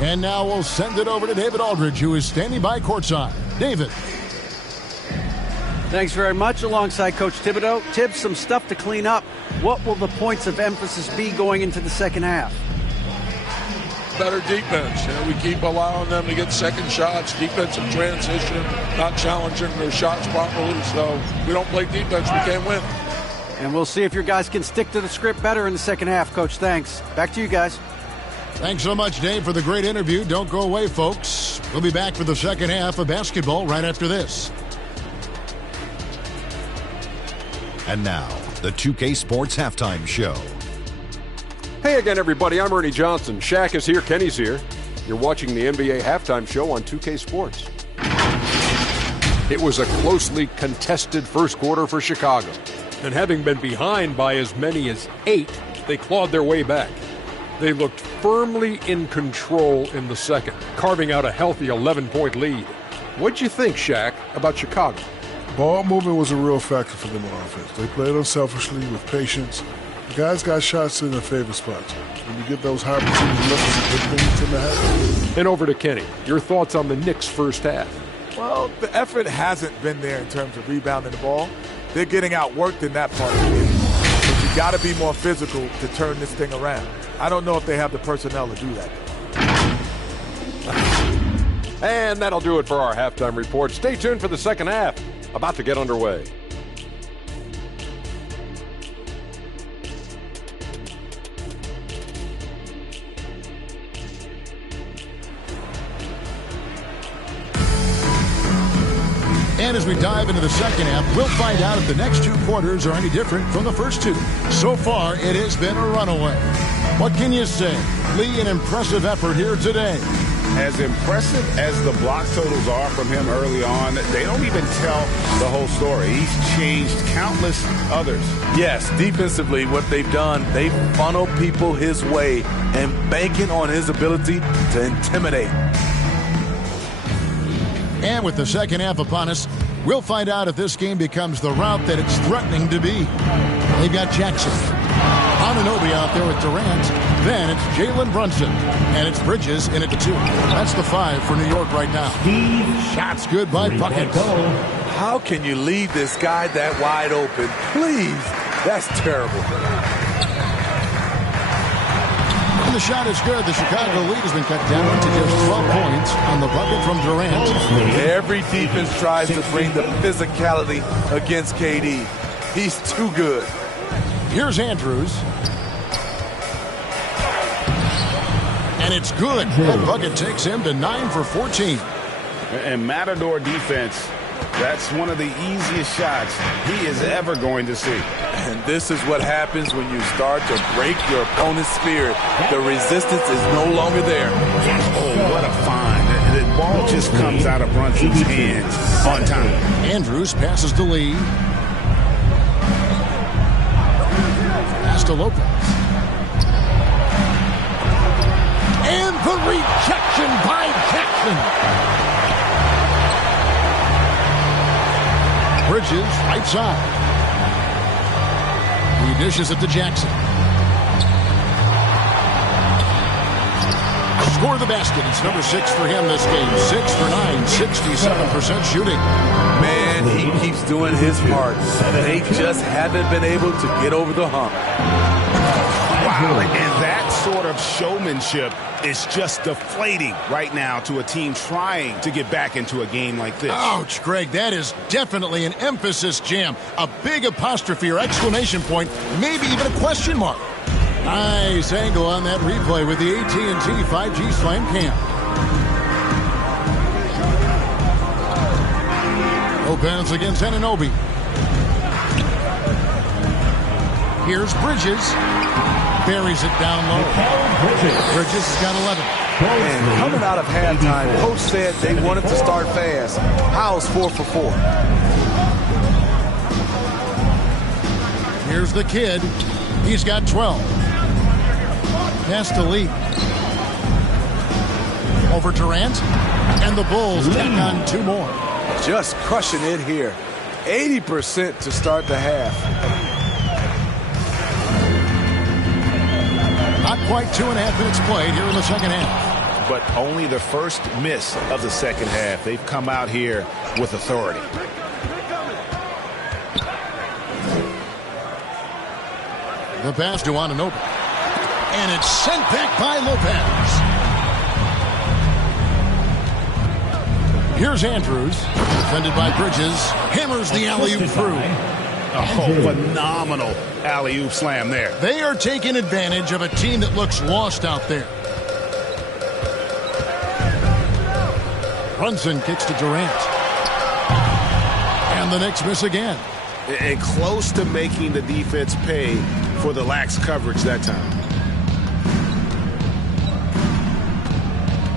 And now we'll send it over to David Aldridge, who is standing by courtside. David. Thanks very much. Alongside Coach Thibodeau. Tibbs, some stuff to clean up. What will the points of emphasis be going into the second half? Better defense. We keep allowing them to get second shots, defensive transition, not challenging their shots properly. So we don't play defense, we can't win. And we'll see if your guys can stick to the script better in the second half, Coach. Thanks. Back to you guys. Thanks so much, Dave, for the great interview. Don't go away, folks. We'll be back for the second half of basketball right after this. And now, the 2K Sports Halftime Show. Hey again, everybody. I'm Ernie Johnson. Shaq is here. Kenny's here. You're watching the NBA Halftime Show on 2K Sports. It was a closely contested first quarter for Chicago. And having been behind by as many as 8, they clawed their way back. They looked firmly in control in the second, carving out a healthy 11-point lead. What'd you think, Shaq, about Chicago? Ball movement was a real factor for them on offense. They played unselfishly with patience. The guys got shots in their favorite spots. When you get those high percentage looks, good things tend to happen. And over to Kenny. Your thoughts on the Knicks' first half? Well, the effort hasn't been there in terms of rebounding the ball. They're getting outworked in that part of the game. But you got to be more physical to turn this thing around. I don't know if they have the personnel to do that. And that'll do it for our halftime report. Stay tuned for the second half. About to get underway. And as we dive into the second half, we'll find out if the next 2 quarters are any different from the first 2. So far, it has been a runaway. What can you say? Lee, an impressive effort here today. As impressive as the block totals are from him early on, they don't even tell the whole story. He's changed countless others. Yes, defensively, what they've done, they funnel people his way and banking on his ability to intimidate. And with the second half upon us, we'll find out if this game becomes the route that it's threatening to be. They've got Jackson. Anunoby out there with Durant. Then it's Jalen Brunson. And it's Bridges in at the 2. That's the 5 for New York right now. Shots good by Buckets. How can you leave this guy that wide open? Please. That's terrible. And the shot is good. The Chicago lead has been cut down to just 12 points on the bucket from Durant. Every defense tries to bring the physicality against KD. He's too good. Here's Andrews. And it's good. That bucket takes him to 9 for 14. And Matador defense, that's one of the easiest shots he is ever going to see. And this is what happens when you start to break your opponent's spirit. The resistance is no longer there. Oh, what a find. The ball just comes out of Brunson's hands on time. Andrews passes to Lee. Pass to Lopez. And the rejection by Jackson. Bridges, right side. He dishes it to Jackson. Score the basket. It's number 6 for him this game. 6 for 9, 67% shooting. Man, he keeps doing his part. They just haven't been able to get over the hump. Wow, and that sort of showmanship is just deflating right now to a team trying to get back into a game like this. Ouch, Greg, that is definitely an emphasis jam. A big apostrophe or exclamation point, maybe even a question mark. Nice angle on that replay with the AT&T 5G Slam Cam. Lopez against Anunoby. Here's Bridges. Buries it down low. Bridges has got 11. And coming out of halftime, Coach said they wanted to start fast. How's 4 for 4? Here's the kid. He's got 12. Pass to Lee. Over Durant. And the Bulls tack on 2 more. Just crushing it here. 80% to start the half. Not quite 2.5 minutes played here in the second half. But only the first miss of the second half. They've come out here with authority. The pass to Anunoby. And it's sent back by Lopez. Here's Andrews. Defended by Bridges. Hammers the alley-oop through. Oh, phenomenal alley-oop slam there. They are taking advantage of a team that looks lost out there. Brunson kicks to Durant. And the Knicks miss again. And close to making the defense pay for the lax coverage that time.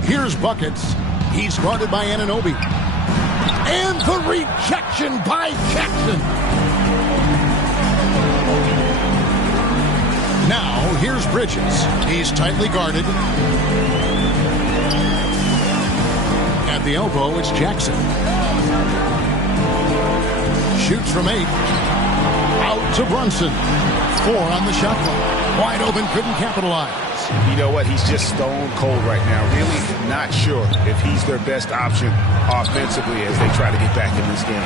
Here's Buckets. He's guarded by Anunoby. And the rejection by Jackson. Now, here's Bridges. He's tightly guarded. At the elbow, it's Jackson. Shoots from 8. Out to Brunson. 4 on the shot clock. Wide open, couldn't capitalize. You know what? He's just stone cold right now. Really not sure if he's their best option offensively as they try to get back in this game.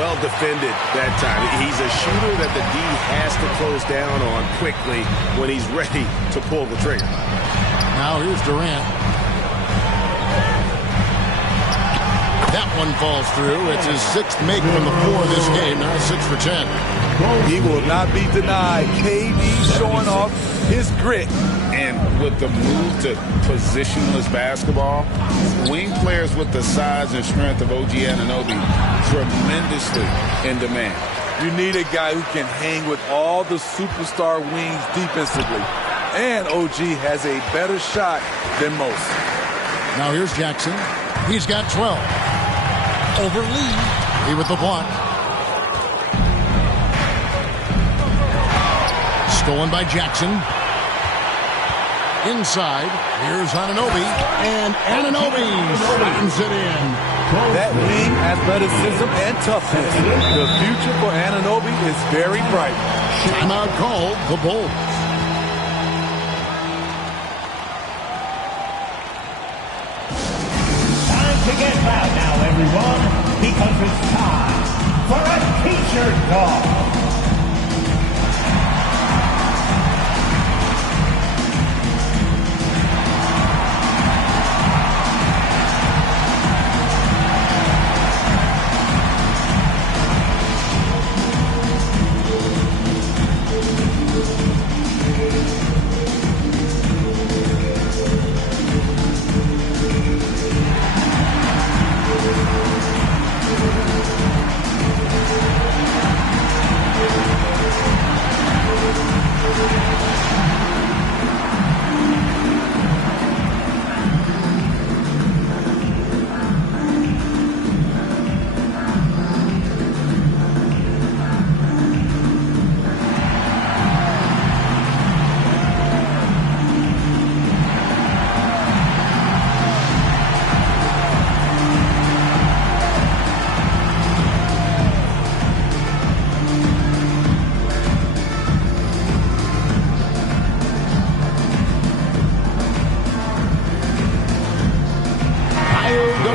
Well defended that time. He's a shooter that the D has to close down on quickly when he's ready to pull the trigger. Now here's Durant. That one falls through. It's his 6th make from the floor this game. Now 6 for 10. He will not be denied. KD showing off his grit. And with the move to positionless basketball, wing players with the size and strength of OG Anunoby tremendously in demand. You need a guy who can hang with all the superstar wings defensively. And OG has a better shot than most. Now here's Jackson. He's got 12. Over Lee. Lee with the block. Stolen by Jackson. Inside, here's Anunoby, and Anunoby slams it in. That wing athleticism and toughness. The future for Anunoby is very bright. Timeout called the Bulls. Time to get loud now, everyone, because it's time for a T-shirt call.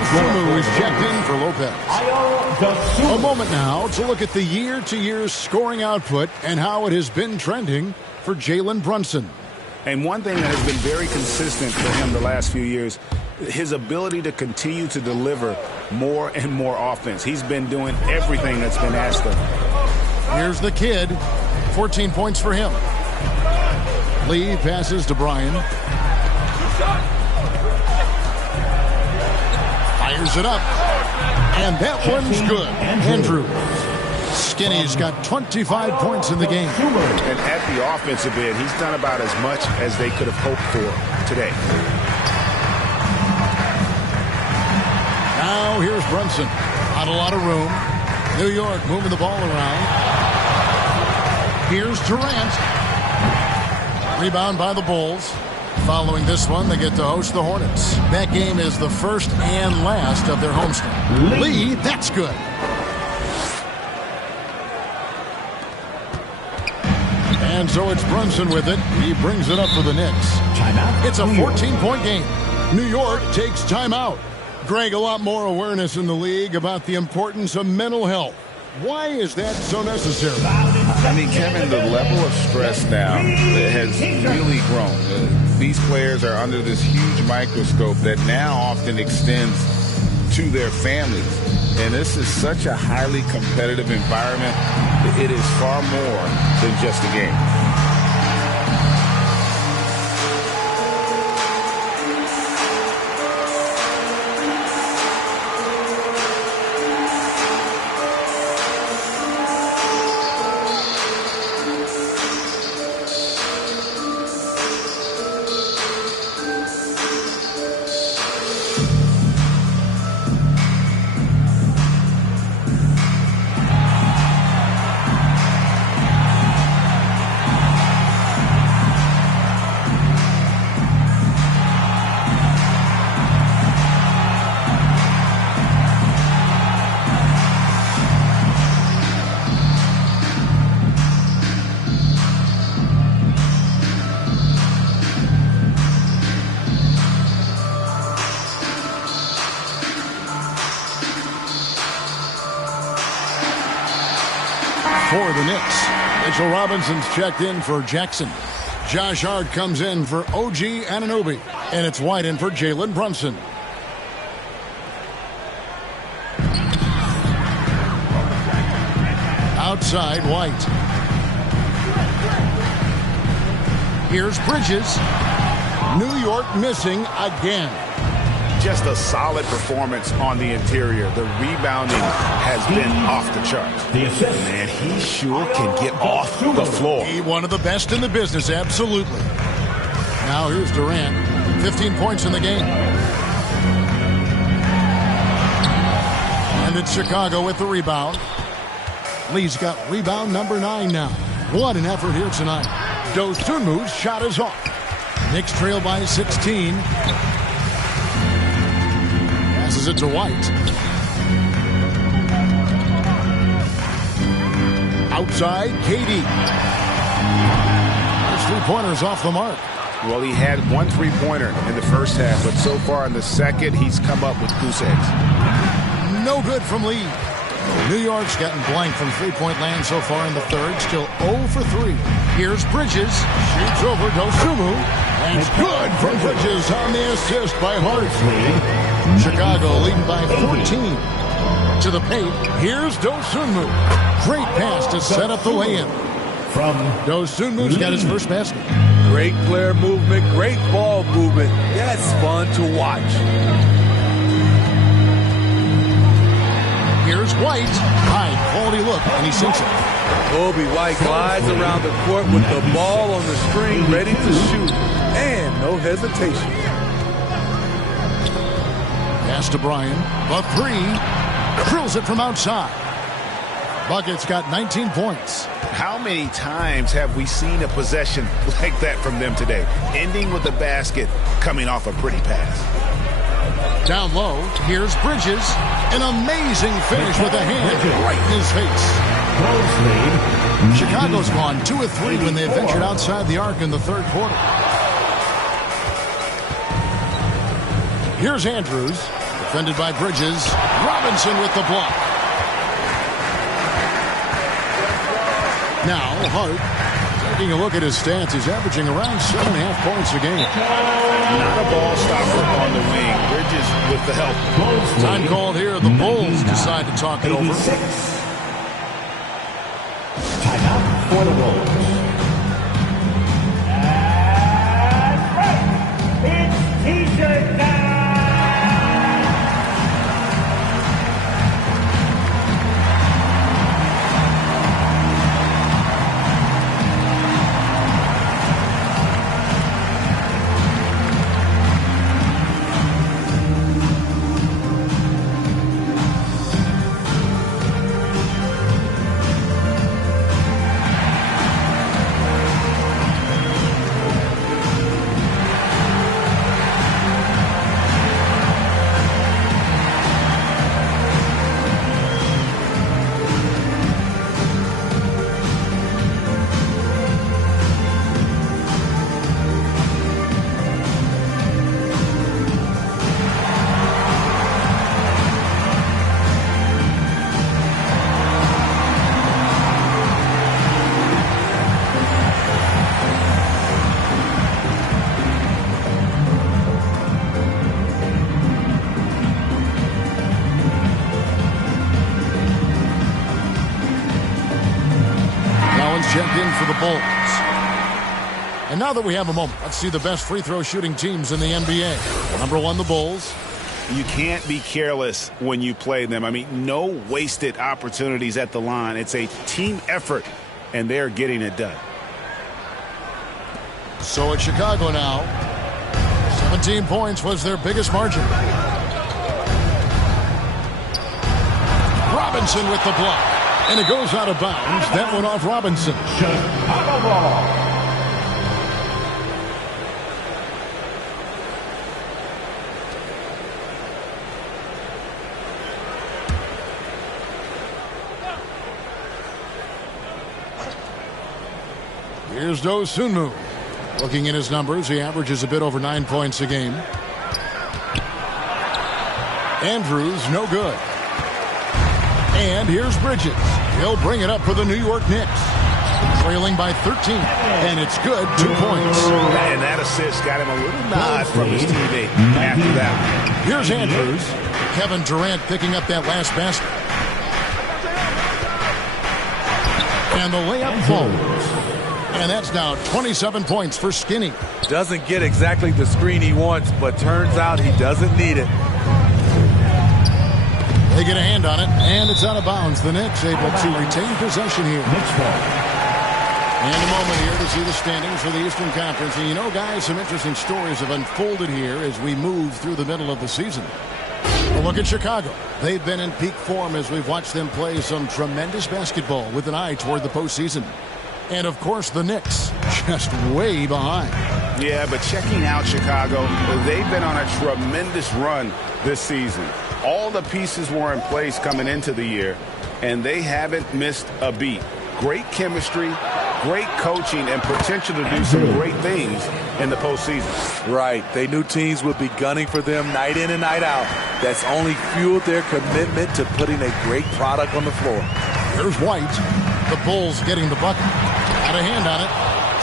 Sumu is checked in for Lopez. A moment now to look at the year-to-year scoring output and how it has been trending for Jalen Brunson. And one thing that has been very consistent for him the last few years, his ability to continue to deliver more and more offense. He's been doing everything that's been asked of him. Here's the kid. 14 points for him. Lee passes to Bryan. Fires it up. And that one's good. Andrew. Skinny's got 25 points in the game. And at the offensive end, he's done about as much as they could have hoped for today. Now here's Brunson. Not a lot of room. New York moving the ball around. Here's Durant. Rebound by the Bulls. Following this one, they get to host the Hornets. That game is the first and last of their homestand. Lee, that's good. And so it's Brunson with it. He brings it up for the Knicks. Timeout. It's a 14-point game. New York takes timeout. Greg, a lot more awareness in the league about the importance of mental health. Why is that so necessary? I mean, Kevin, the level of stress now has really grown. These players are under this huge microscope that now often extends to their families. And this is such a highly competitive environment. It is far more than just a game. for the Knicks. Mitchell Robinson's checked in for Jackson. Josh Hart comes in for OG Anunoby. And it's White in for Jalen Brunson. Outside, White. Here's Bridges. New York missing again. Just a solid performance on the interior. The rebounding has been off the charts. Man, he sure can get off the floor. He one of the best in the business, absolutely. Now here's Durant, 15 points in the game. And it's Chicago with the rebound. Lee's got rebound number 9 now. What an effort here tonight. Dosunmu's shot is off. Knicks trail by 16. Passes it to White. Outside, KD. His three-pointer's off the mark. Well, he had 1 3-pointer in the first half, but so far in the second, he's come up with goose eggs. No good from Lee. New York's gotten blank from three-point land so far in the third. Still 0 for 3. Here's Bridges. Shoots over Dosunmu. And it's good from Bridges on the assist by Hart. Chicago leading by 14. To the paint. Here's Dosunmu. Great pass to set up the lay-in. Dosunmu's got his first basket. Great player movement, great ball movement. That's fun to watch. Here's White. High quality look, and he sinks it. Kobe White glides around the court with the ball on the string, ready to shoot, and no hesitation. Pass to Bryan. The 3. Drills it from outside. Bucket's got 19 points. How many times have we seen a possession like that from them today? Ending with a basket, coming off a pretty pass. Down low, here's Bridges. An amazing finish with a hand right in his face. Chicago's gone 2 of 3 when they ventured outside the arc in the third quarter. Here's Andrews, defended by Bridges. Robinson with the block. Now, Hart, taking a look at his stats, he's averaging around 7.5 points a game. Not a ball stopper on the wing. Bridges with the help. Time called here. The Bulls decide to talk it over. Timeout for the Bulls. And it's T-shirt time. Checked in for the Bulls. And now that we have a moment, let's see the best free throw shooting teams in the NBA. Number 1, the Bulls. You can't be careless when you play them. I mean, no wasted opportunities at the line. It's a team effort, and they're getting it done. So at Chicago now, 17 points was their biggest margin. Robinson with the block. And it goes out of bounds. That one off Robinson. Chicago ball. Here's Dosunmu. Looking at his numbers, he averages a bit over 9 points a game. Andrews, no good. And here's Bridges. He'll bring it up for the New York Knicks. Trailing by 13, and it's good, 2 points. And that assist got him a little nod from his teammate after that. Here's Andrews. Kevin Durant picking up that last basket. And the layup falls. And that's now 27 points for Skinny. Doesn't get exactly the screen he wants, but turns out he doesn't need it. They get a hand on it, and it's out of bounds. The Knicks able to retain possession here. And a moment here to see the standings for the Eastern Conference. And you know, guys, some interesting stories have unfolded here as we move through the middle of the season. Well, look at Chicago. They've been in peak form as we've watched them play some tremendous basketball with an eye toward the postseason. And, of course, the Knicks just way behind. Yeah, but checking out Chicago, they've been on a tremendous run this season. All the pieces were in place coming into the year, and they haven't missed a beat. Great chemistry, great coaching, and potential to do some great things in the postseason. Right. They knew teams would be gunning for them night in and night out. That's only fueled their commitment to putting a great product on the floor. Here's White. The Bulls getting the bucket. Got a hand on it.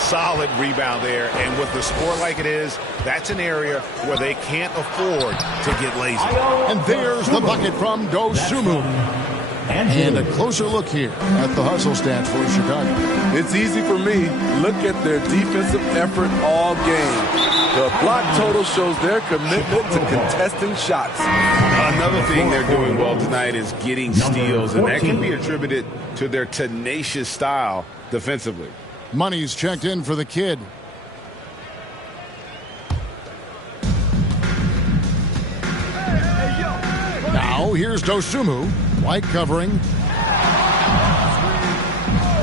Solid rebound there, and with the score like it is, that's an area where they can't afford to get lazy. And there's the bucket from Dosunmu. And a closer look here at the hustle stats for Chicago. It's easy for me. Look at their defensive effort all game. The block total shows their commitment to contesting shots. Another thing they're doing well tonight is getting steals, and that can be attributed to their tenacious style defensively. Money's checked in for the kid. Now here's Dosunmu. White covering.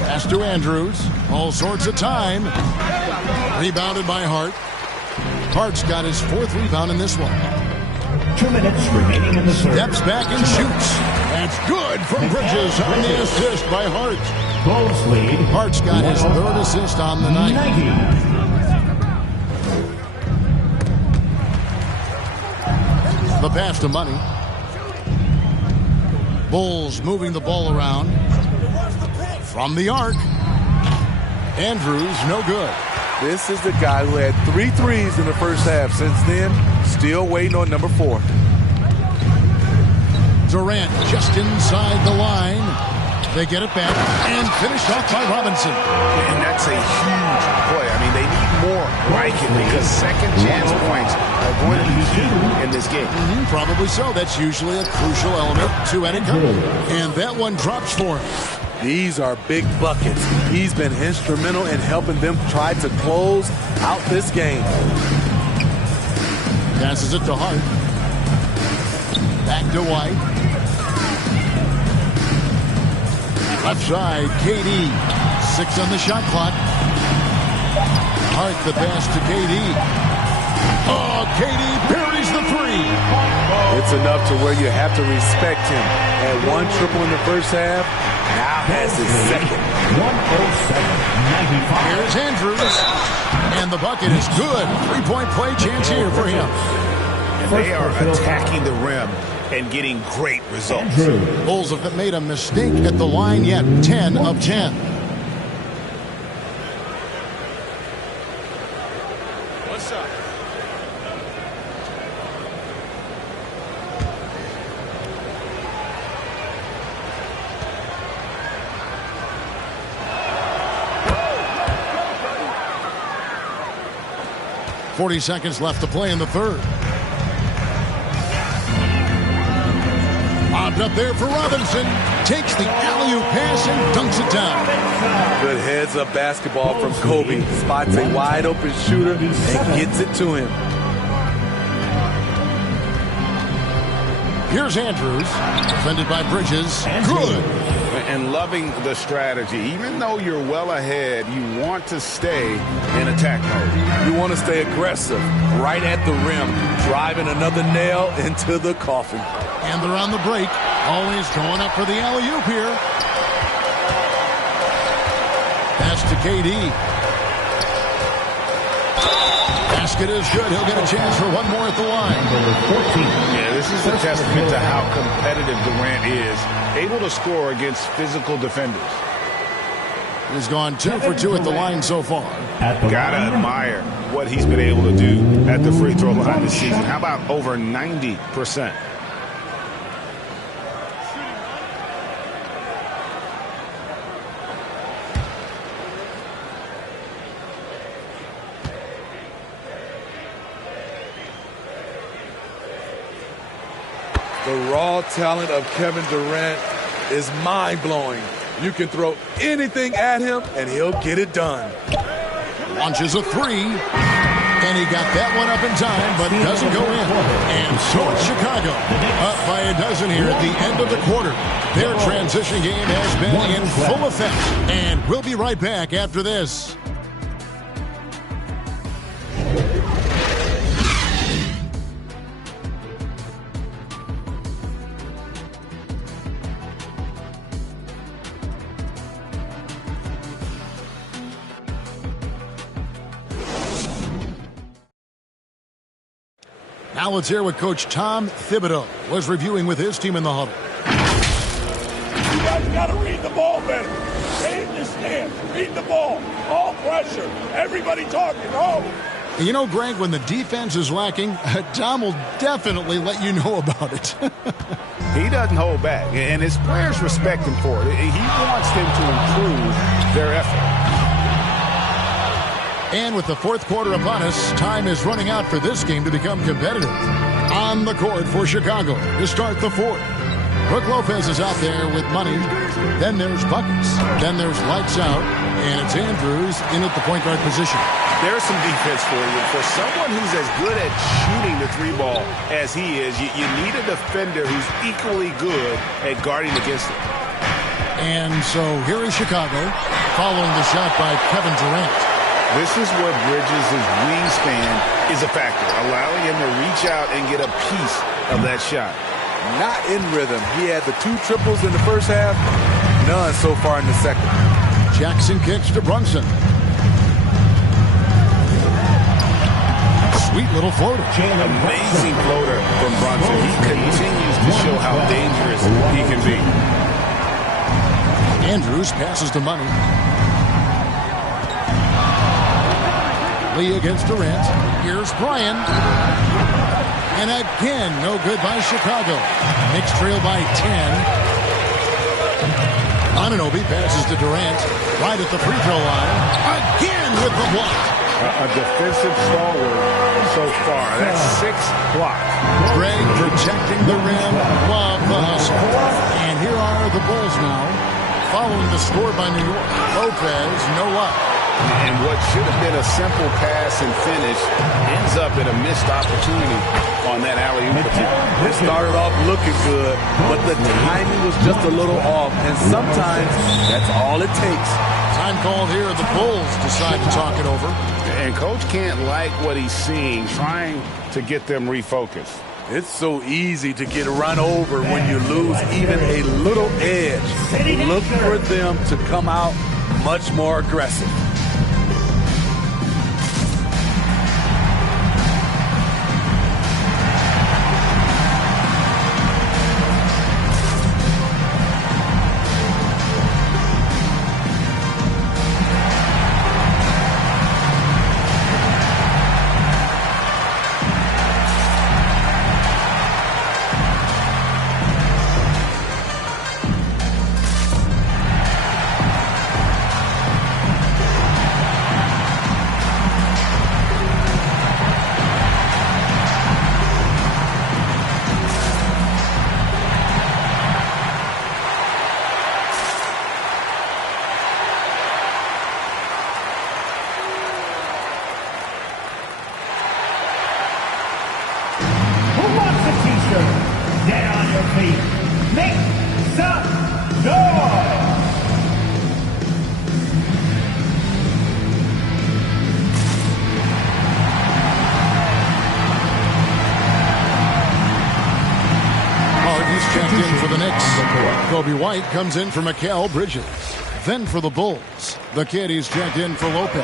Pass to Andrews. All sorts of time. Rebounded by Hart. Hart's got his 4th rebound in this one. 2 minutes remaining in the third. Steps back and shoots. That's good from Bridges on the assist by Hart. Bulls lead. Hart's got his 3rd assist on the night. 90. The pass to Money. Bulls moving the ball around. From the arc. Andrews, no good. This is the guy who had 3 threes in the first half. Since then, still waiting on number 4. Durant just inside the line. They get it back and finished off by Robinson. And that's a huge play. I mean, they need more like it because second chance points are going to be key in this game. Probably so. That's usually a crucial element to any company. And that one drops for him. These are big buckets. He's been instrumental in helping them try to close out this game. Passes it to Hart. Back to White. Left side, KD. 6 on the shot clock. Hart the pass to KD. Oh, KD buries the 3. It's enough to where you have to respect him. Had 1 triple in the first half. Now has his 2nd. 107-95. Here's Andrews. And the bucket is good. 3-point play chance here for him. And they are attacking the rim and getting great results. Bulls have made a mistake at the line yet. 10 of 10. What's up? .40 seconds left to play in the 3rd. Bobbed up there for Robinson. Takes the alley-oop pass and dunks it down. Good heads-up basketball from Kobe. Spots a wide-open shooter and gets it to him. Here's Andrews. Defended by Bridges. Good. And loving the strategy. Even though you're well ahead, you want to stay in attack mode. You want to stay aggressive, right at the rim, driving another nail into the coffin. And they're on the break. Always going up for the alley-oop here. Pass to KD. Basket is good. He'll get a chance for one more at the line. Yeah, this is a testament to how competitive Durant is. Able to score against physical defenders. He's gone 2 for 2 at the line so far. Gotta admire what he's been able to do at the free throw line this season. How about over 90%? The raw talent of Kevin Durant is mind-blowing. You can throw anything at him, and he'll get it done. Launches a 3, and he got that one up in time, but doesn't go in. And so it's Chicago, up by a dozen here at the end of the quarter. Their transition game has been in full effect, and we'll be right back after this. Now let's hear what Coach Tom Thibodeau was reviewing with his team in the huddle. You guys got to read the ball better. Stay in your stance. Read the ball. All pressure. Everybody talking. Oh. You know, Greg, when the defense is lacking, Tom will definitely let you know about it. He doesn't hold back, and his players respect him for it. He wants them to improve their effort. And with the fourth quarter upon us, time is running out for this game to become competitive. On the court for Chicago to start the fourth. Brook Lopez is out there with money. Then there's buckets. Then there's lights out. And it's Andrews in at the point guard position. There's some defense for you. For someone who's as good at shooting the three ball as he is, you need a defender who's equally good at guarding against it. And so here is Chicago following the shot by Kevin Durant. This is where Bridges' wingspan is a factor, allowing him to reach out and get a piece of that shot. Not in rhythm. He had the 2 triples in the first half, none so far in the second. Jackson kicks to Brunson. Sweet little floater. Amazing floater from Brunson. He continues to show how dangerous he can be. Andrews passes to Money. Lee against Durant. Here's Bryan. And again, no good by Chicago. Knicks trail by 10. Anunoby passes to Durant. Right at the free throw line. Again with the block. A defensive stalwart so far. That's 6 blocks. Greg protecting the rim. Love the hustle. And here are the Bulls now. Following the score by New York. Lopez, no luck. And what should have been a simple pass and finish ends up in a missed opportunity on that alley-oop attempt. It started off looking good, but the timing was just a little off, and sometimes that's all it takes. Time called here. The Bulls decide to talk it over. And Coach can't like what he's seeing, trying to get them refocused. It's so easy to get run over when you lose even a little edge. Look for them to come out much more aggressive. Kobe White comes in for Mikal Bridges. Then for the Bulls, the kid is checked in for Lopez.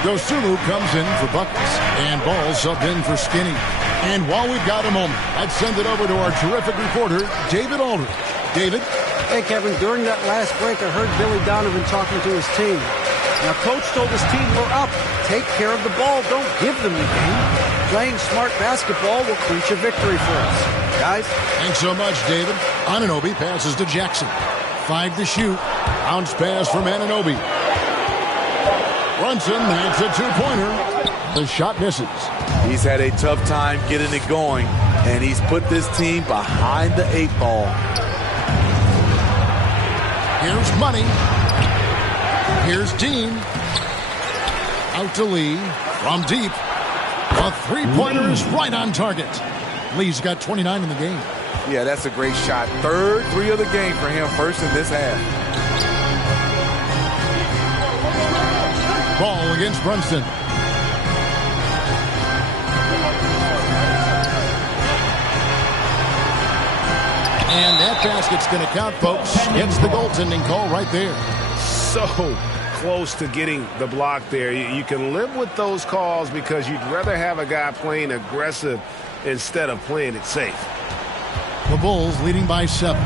Dosunmu comes in for Buckets, and Ball subbed in for Skinny. And while we've got a moment, let's send it over to our terrific reporter, David Aldridge. David? Hey, Kevin, during that last break, I heard Billy Donovan talking to his team. Now, Coach told his team, we're up. Take care of the ball. Don't give them the game. Playing smart basketball will clinch a victory for us. Guys? Thanks so much, David. Anunoby passes to Jackson. 5 to shoot. Bounce pass from Anunoby. Brunson makes a two-pointer. The shot misses. He's had a tough time getting it going, and he's put this team behind the 8 ball. Here's Money. Here's Dean. Out to Lee. From deep. A three-pointer is right on target. Lee's got 29 in the game. Yeah, that's a great shot. Third three of the game for him, first in this half. Ball against Brunson. And that basket's going to count, folks. Gets the goaltending call right there. So close to getting the block there. You can live with those calls because you'd rather have a guy playing aggressive instead of playing it safe. The Bulls leading by 7.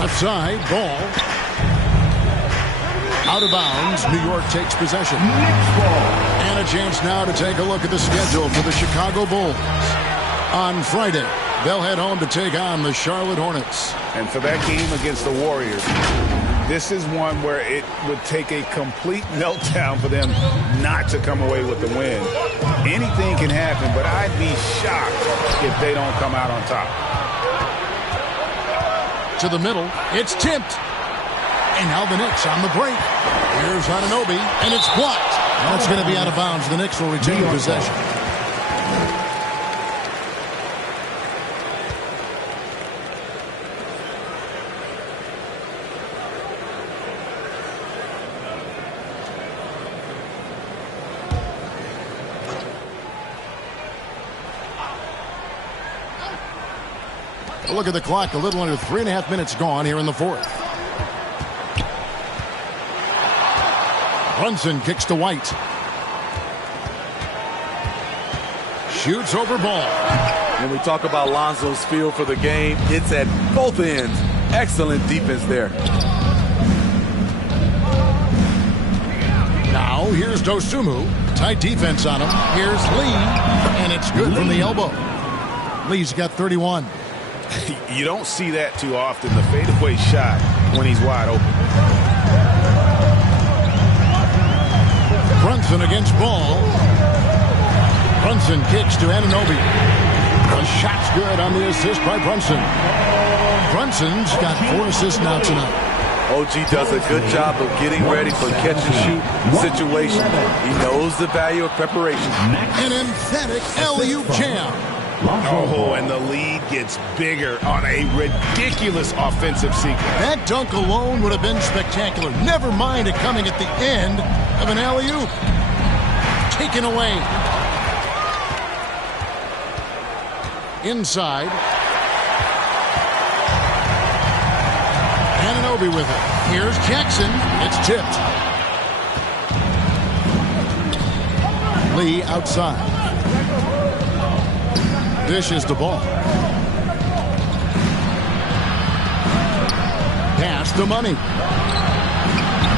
Left side, Ball. Out of bounds, New York takes possession. And a chance now to take a look at the schedule for the Chicago Bulls. On Friday, they'll head home to take on the Charlotte Hornets. And for that game against the Warriors, this is one where it would take a complete meltdown for them not to come away with the win. Anything can happen, but I'd be shocked if they don't come out on top. To the middle, it's tipped. And now the Knicks on the break. Here's Anunoby, and it's blocked. That's going to be out of bounds. The Knicks will retain possession. Look at the clock, a little under 3.5 minutes gone here in the fourth. Brunson kicks to White. Shoots over Ball. When we talk about Lonzo's feel for the game, it's at both ends. Excellent defense there. Now here's Dosunmu. Tight defense on him. Here's Lee. And it's good from the elbow. Lee's got 31. You don't see that too often, the fadeaway shot when he's wide open. Brunson against Ball. Brunson kicks to Anunoby. The shot's good on the assist by Brunson. Brunson's got 4 assists now tonight. OG does a good job of getting ready for catch-and-shoot situations. He knows the value of preparation. An emphatic alley-oop jam. Oh, and the lead gets bigger on a ridiculous offensive sequence. That dunk alone would have been spectacular. Never mind it coming at the end of an alley-oop. Taken away. Inside. Anunoby with it. Here's Jackson. It's tipped. Lee outside. Dishes the Ball. Pass to Money.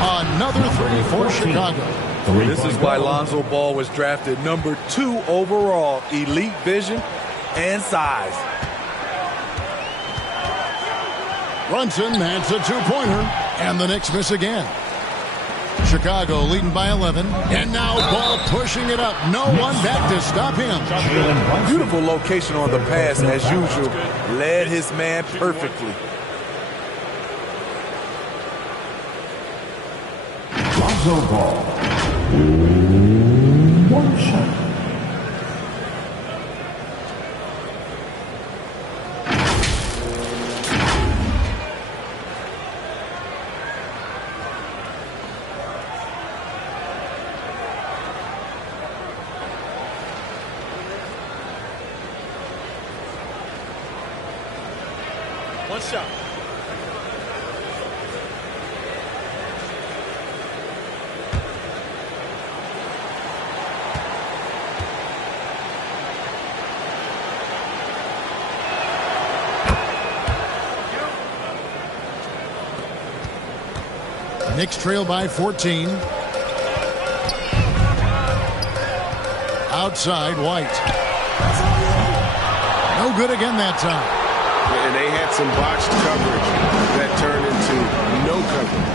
Another 3 for Chicago. This is why Lonzo Ball was drafted number 2 overall. Elite vision and size. Brunson lands a two-pointer, and the Knicks miss again. Chicago leading by 11, and now Ball pushing it up. No one back to stop him. Beautiful location on the pass, as usual. Led his man perfectly. Lonzo Ball. One shot. One shot. Knicks trail by 14. Outside, White. No good again that time. And they had some botched coverage that turned into no coverage.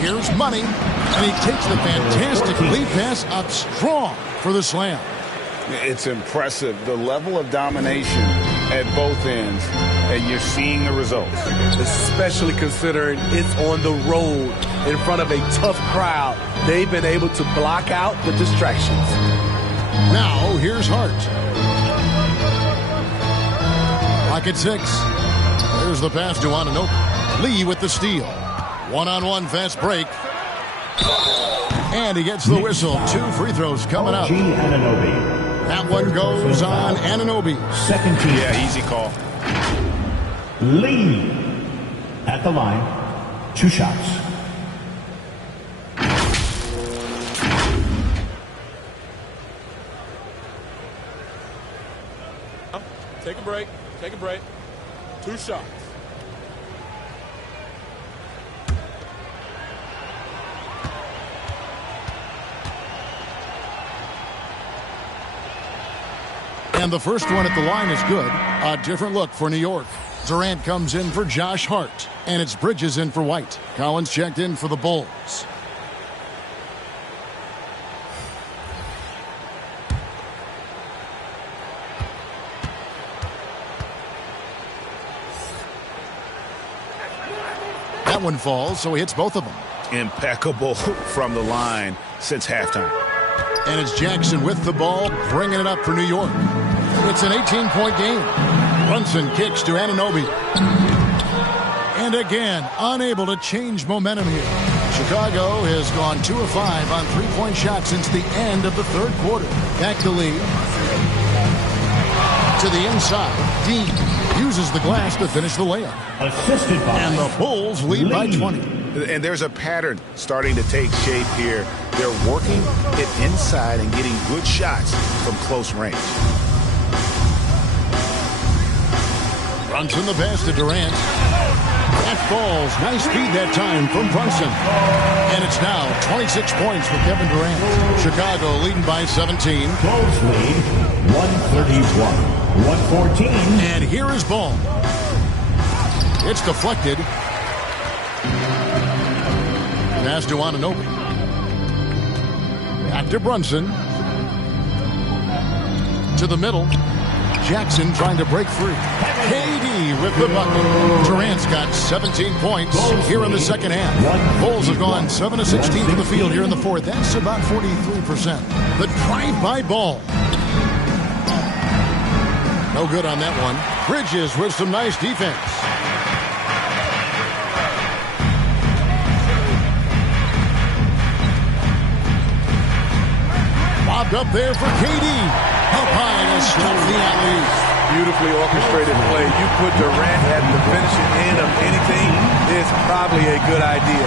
Here's Money, and he takes the fantastic lead pass up strong for the slam. It's impressive, the level of domination at both ends, and you're seeing the results. Especially considering it's on the road in front of a tough crowd. They've been able to block out the distractions. Now, here's Hart. Clock at 6. There's the pass to Anunoby. Lee with the steal. One-on-one fast break. And he gets the whistle. 2 free throws coming up. That one goes on Anunoby. Second team. Yeah, easy call. Lee at the line. 2 shots. Take a break. Take a break. 2 shots. And the first one at the line is good. A different look for New York. Durant comes in for Josh Hart. And it's Bridges in for White. Collins checked in for the Bulls. That one falls, so he hits both of them. Impeccable from the line since halftime. And it's Jackson with the ball, bringing it up for New York. It's an 18-point game. Brunson kicks to Anunoby. And again, unable to change momentum here. Chicago has gone 2 of 5 on three-point shots since the end of the third quarter. Back to Lee. To the inside. Dean uses the glass to finish the layup. Assisted by and the Bulls lead by 20. And there's a pattern starting to take shape here. They're working it inside and getting good shots from close range. Brunson the pass to Durant. That falls. Nice feed that time from Brunson. And it's now 26 points for Kevin Durant. Chicago leading by 17. Bulls lead 131-114. And here is ball. It's deflected. Pass to Anunoby. Back to Brunson. To the middle. Jackson trying to break free. KD with the bucket. Durant's got 17 points here in the second half. Bulls have gone 7 of 16 from the field here in the fourth. That's about 43%. The drive-by ball. No good on that one. Bridges with some nice defense. Bobbed up there for KD. Up high to stop the alley. Beautifully orchestrated play. You put Durant at the finishing end of anything, it's probably a good idea.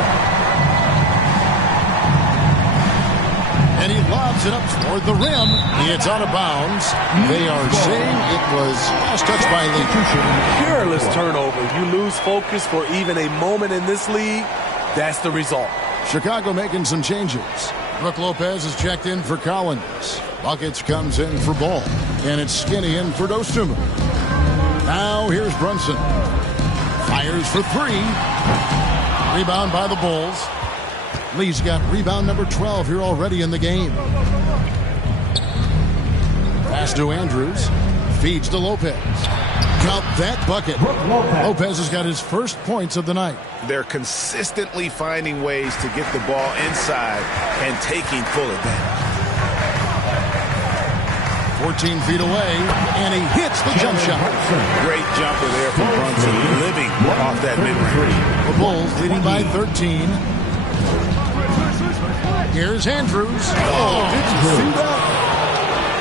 And he lobs it up toward the rim. It's out of bounds. They are saying it was last touched by Lee. Careless turnover. You lose focus for even a moment in this league. That's the result. Chicago making some changes. Brook Lopez is checked in for Collins. Buckets comes in for Ball. And it's Skinny in for Dosunmu. Now here's Brunson. Fires for 3. Rebound by the Bulls. Lee's got rebound number 12 here already in the game. Pass to Andrews. Feeds to Lopez. Count that bucket. Lopez has got his first points of the night. They're consistently finding ways to get the ball inside and taking full advantage. 14 feet away, and he hits the jump shot. Great jumper there from Brunson, living off that mid-range. The Bulls leading by 13. Here's Andrews. Oh, did you see that?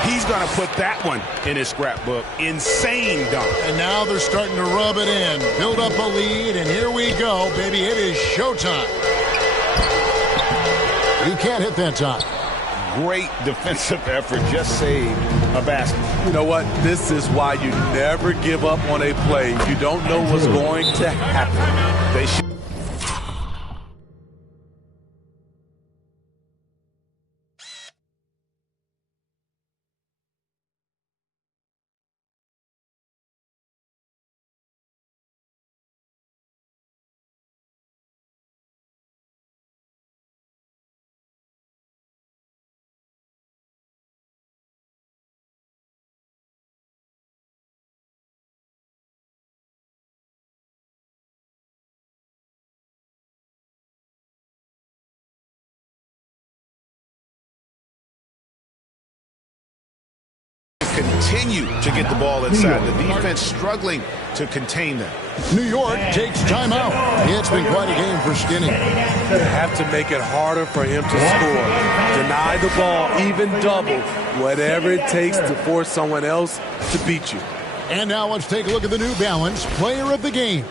He's going to put that one in his scrapbook. Insane dunk. And now they're starting to rub it in. Build up a lead, and here we go, baby. It is showtime. He can't hit that time. Great defensive effort. Just saved a basket. You know what? This is why you never give up on a play. You don't know what's going to happen. They should. continue to get the ball inside. The defense struggling to contain them. New York takes timeout. It's been quite a game for Skinny. You have to make it harder for him to score. Deny the ball, even double, whatever it takes to force someone else to beat you. And now let's take a look at the New Balance Player of the Game.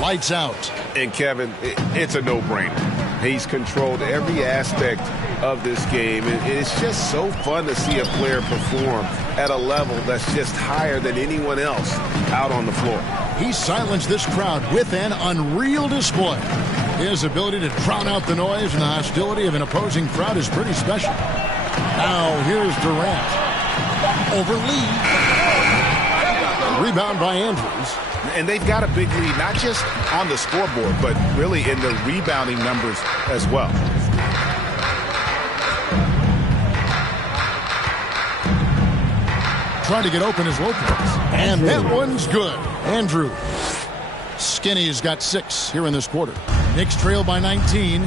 Lights out. And Kevin, it's a no-brainer. He's controlled every aspect of this game. And it's just so fun to see a player perform at a level that's just higher than anyone else out on the floor. He silenced this crowd with an unreal display. His ability to drown out the noise and the hostility of an opposing crowd is pretty special. Now here's Durant. Over Lee. Rebound by Andrews. And they've got a big lead, not just on the scoreboard, but really in the rebounding numbers as well. Trying to get open is Lopez. And that one's good. Andrews. Skinny's got 6 here in this quarter. Knicks trail by 19.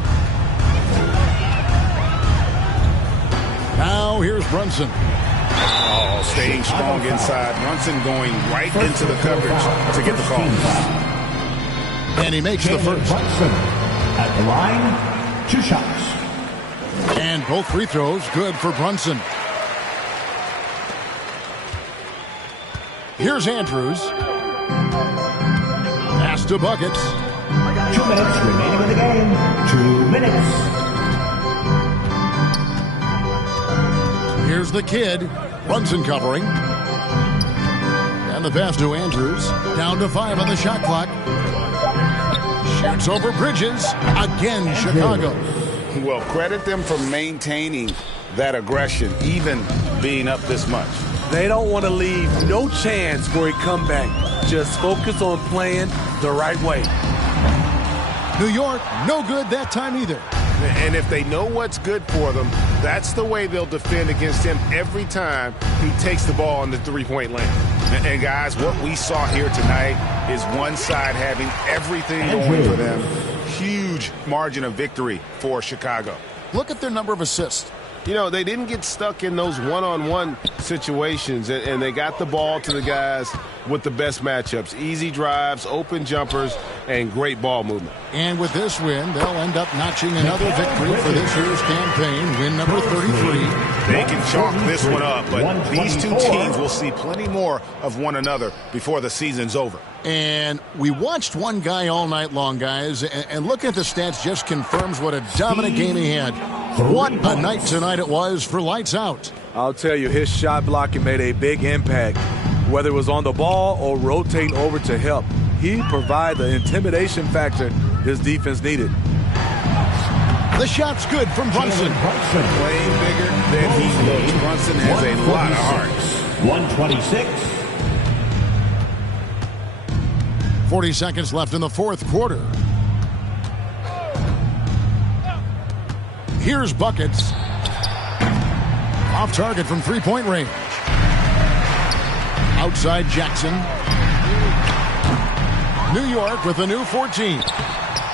Now here's Brunson. Oh, staying strong inside. Brunson going right into the coverage to get the call. And he makes the first. Brunson at the line, 2 shots. And both free throws good for Brunson. Here's Andrews. Pass to Buckets. 2 minutes remaining in the game. 2 minutes. Here's the kid. Brunson covering. And the pass to Andrews. Down to 5 on the shot clock. Shoots over Bridges. Again, Chicago. Well, credit them for maintaining that aggression, even being up this much. They don't want to leave no chance for a comeback. Just focus on playing the right way. New York, no good that time either. And if they know what's good for them, that's the way they'll defend against him every time he takes the ball in the three-point lane. And guys, what we saw here tonight is one side having everything going for them. Huge margin of victory for Chicago. Look at their number of assists. You know, they didn't get stuck in those one-on-one situations, and they got the ball to the guys with the best matchups. Easy drives, open jumpers, and great ball movement. And with this win, they'll end up notching another victory for this year's campaign, win number 33. They can chalk this one up, but these two teams will see plenty more of one another before the season's over. And we watched one guy all night long, guys, and looking at the stats just confirms what a dominant game he had. What a night tonight it was for Lights Out. I'll tell you, his shot blocking made a big impact. Whether it was on the ball or rotating over to help, he provided the intimidation factor his defense needed. The shot's good from Brunson. Playing bigger than he looks. Brunson has a lot of heart. 126. 40 seconds left in the fourth quarter. Here's Buckets. Off target from three-point range. Outside Jackson. New York with a new 14.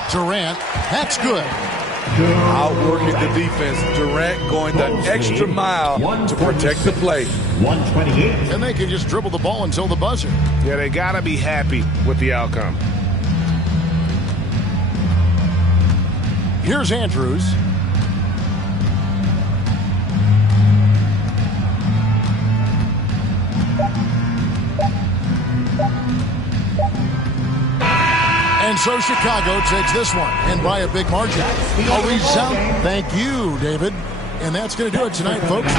Durant, that's good. Outworking the defense. Durant going the extra mile to protect the play. 128. And they can just dribble the ball until the buzzer. Yeah, they got to be happy with the outcome. Here's Andrews. And so Chicago takes this one, and by a big margin. A resounding thank you, David. And that's going to do it tonight, folks.